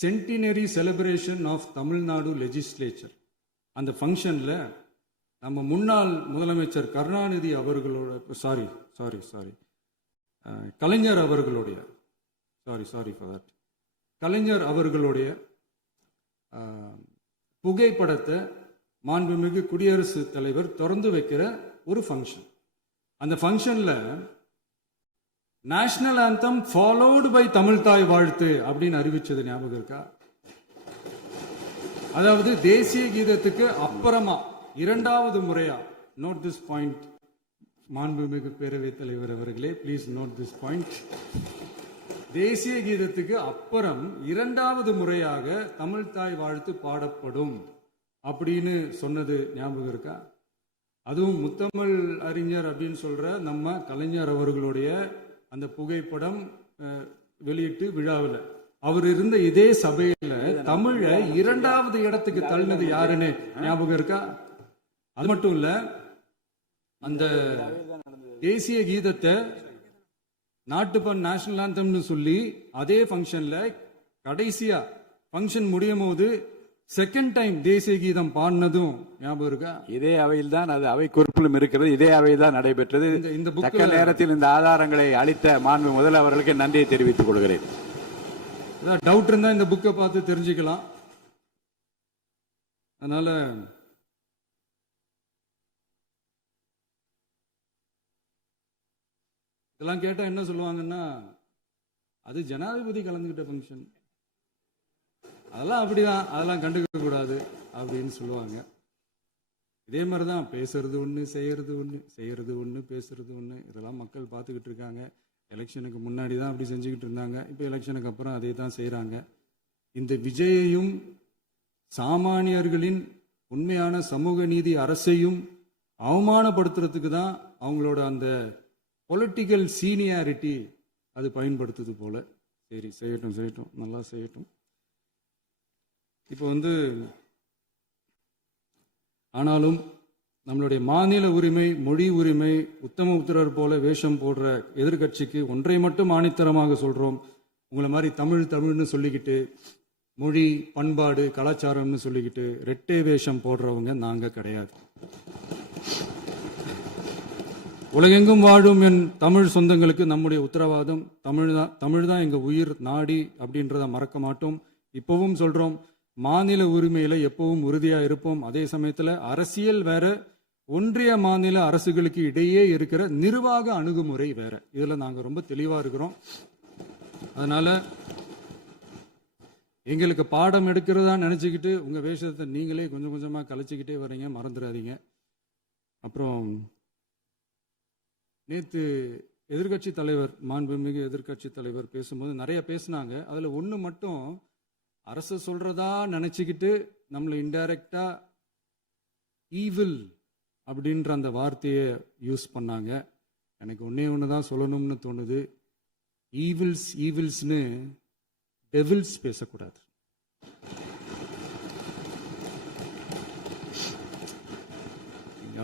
Centenary celebration of Tamil Nadu legislature. அந்த ஃபங்க்ஷனில் நம்ம முன்னாள் முதலமைச்சர் கருணாநிதி அவர்களோட கலைஞர் அவர்களுடைய கலைஞர் அவர்களுடைய புகைப்படத்தை மாண்புமிகு குடியரசுத் தலைவர் திறந்து வைக்கிற ஒரு ஃபங்க்ஷன். அந்த ஃபங்க்ஷன்ல national anthem followed by Tamil Thai Vazhthu அப்படின்னு அறிவிச்சது ஞாபகம் இருக்கா? அதாவது தேசிய கீதத்துக்கு அப்புறமா இரண்டாவது முறையா, நோட் திஸ் பாயிண்ட் மாண்புமிகு பேரவைத் தலைவர் அவர்களே, ப்ளீஸ் நோட் திஸ் பாயிண்ட். தேசிய கீதத்துக்கு அப்புறம் இரண்டாவது முறையாக தமிழ் தாய் வாழ்த்து பாடப்படும் அப்படின்னு சொன்னது ஞாபகம் இருக்கா? அதுவும் முத்தமிழ் அறிஞர் அப்படின்னு சொல்ற நம்ம கலைஞர் அவர்களுடைய அந்த புகைப்படம் வெளியிட்டு விழாவில் அவர் இருந்த இதே சபையில தமிழை இரண்டாவது இடத்துக்கு தள்ளினது யாருன்னு ஞாபகம் இருக்கா? அது மட்டும் இல்ல, அந்த தேசிய கீதத்தை நாட்டுப்பண் நேஷனல் ஆந்தம்னு சொல்லி அதே ஃபங்க்ஷன்ல கடைசியா ஃபங்க்ஷன் முடியும் போது செகண்ட் டைம் தேசிய கீதம் பாடினதும் ஞாபகம் இருக்கா? இதே அவையில் தான், அது அவை குறிப்பிலும் இருக்கிறது, இதே அவையில் தான் நடைபெற்றது. இந்த தக்க நேரத்தில் இந்த ஆதாரங்களை அளித்த மாண்பு முதல் அவர்களுக்கு நன்றியை தெரிவித்துக் கொள்கிறேன். டவுட் இருந்தா இந்த புக்கை பார்த்து தெரிஞ்சுக்கலாம். அதனால இதெல்லாம் கேட்டா என்ன சொல்லுவாங்கன்னா, அது ஜனாதிபதி கலந்துகிட்ட ஃபங்க்ஷன், அதெல்லாம் அப்படிதான், அதெல்லாம் கண்டுக்க கூடாது அப்படின்னு சொல்லுவாங்க. இதே மாதிரிதான் பேசுறது ஒண்ணு, செய்யறது ஒண்ணு, பேசுறது ஒண்ணு. இதெல்லாம் மக்கள் பார்த்துக்கிட்டு இருக்காங்க. எலெக்ஷனுக்கு முன்னாடி தான் அப்படி செஞ்சுக்கிட்டு இருந்தாங்க. இப்போ எலெக்ஷனுக்கு அப்புறம் அதே தான் செய்யறாங்க. இந்த விஜயையும் சாமானியர்களின் உண்மையான சமூக நீதி அரசையும் அவமானப்படுத்துறதுக்கு தான் அவங்களோட அந்த பொலிட்டிக்கல் சீனியாரிட்டி அது பயன்படுத்துது போல. சரி, செய்யட்டும், நல்லா செய்யட்டும். இப்போ ஆனாலும் நம்மளுடைய மாநில உரிமை, மொழி உரிமை, உத்தமபுத்திரர் போல வேஷம் போடுற எதிர்கட்சிக்கு ஒன்றை மட்டும் ஆணித்தரமாக சொல்றோம். உங்களை மாதிரி தமிழ்னு சொல்லிக்கிட்டு, மொழி, பண்பாடு, கலாச்சாரம்னு சொல்லிக்கிட்டு ரெட்டை வேஷம் போடுறவங்க நாங்க கிடையாது. உலகெங்கும் வாழும் என் தமிழ் சொந்தங்களுக்கு நம்முடைய உத்தரவாதம் தமிழ் தான் எங்க உயிர் நாடி அப்படின்றத மறக்க மாட்டோம். இப்பவும் சொல்றோம், மாநில உரிமையில எப்பவும் உறுதியா இருப்போம். அதே சமயத்துல அரசியல் வேற, ஒன்றிய மாநில அரசுகளுக்கு இடையே இருக்கிற நிர்வாக அணுகுமுறை வேற. இதுல நாங்க ரொம்ப தெளிவா இருக்கிறோம். அதனால எங்களுக்கு பாடம் எடுக்கிறதா நினைச்சுக்கிட்டு உங்க வேஷத்தை நீங்களே கொஞ்சம் கொஞ்சமா கலைச்சிக்கிட்டே வர்றீங்க, மறந்துடாதீங்க. அப்புறம் நேத்து எதிர்கட்சி தலைவர், மாண்புமிகு எதிர்கட்சி தலைவர் பேசும்போது நிறைய பேசினாங்க. அதுல ஒண்ணு மட்டும், அரசு சொல்றதா நினைச்சுக்கிட்டு நம்மளை இன்டைரக்டா ஈவில் அப்படின்ற அந்த வார்த்தையை யூஸ் பண்ணாங்க. எனக்கு ஒண்ணுதான் சொல்லணும்னு தோணுது. ஈவில்ஸ்னு டெவில்ஸ் பேசக்கூடாது.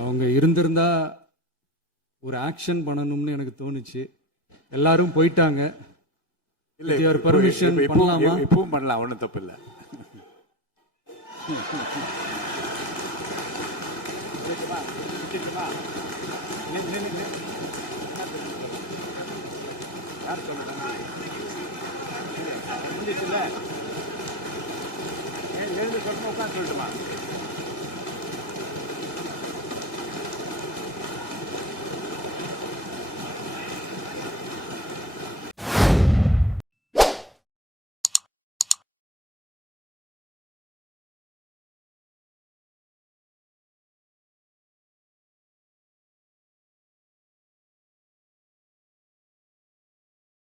அவங்க இருந்திருந்தா ஒரு ஆக்ஷன் பண்ணணும்னு எனக்கு தோணுச்சு. எல்லாரும் போயிட்டாங்க. பர்மிஷன் பண்ணலாமா? இப்பவும் பண்ணலாம், ஒன்றும் தப்பு இல்லை. எழுந்து சொல்லணுமா, உட்காந்து சொல்லட்டுமா?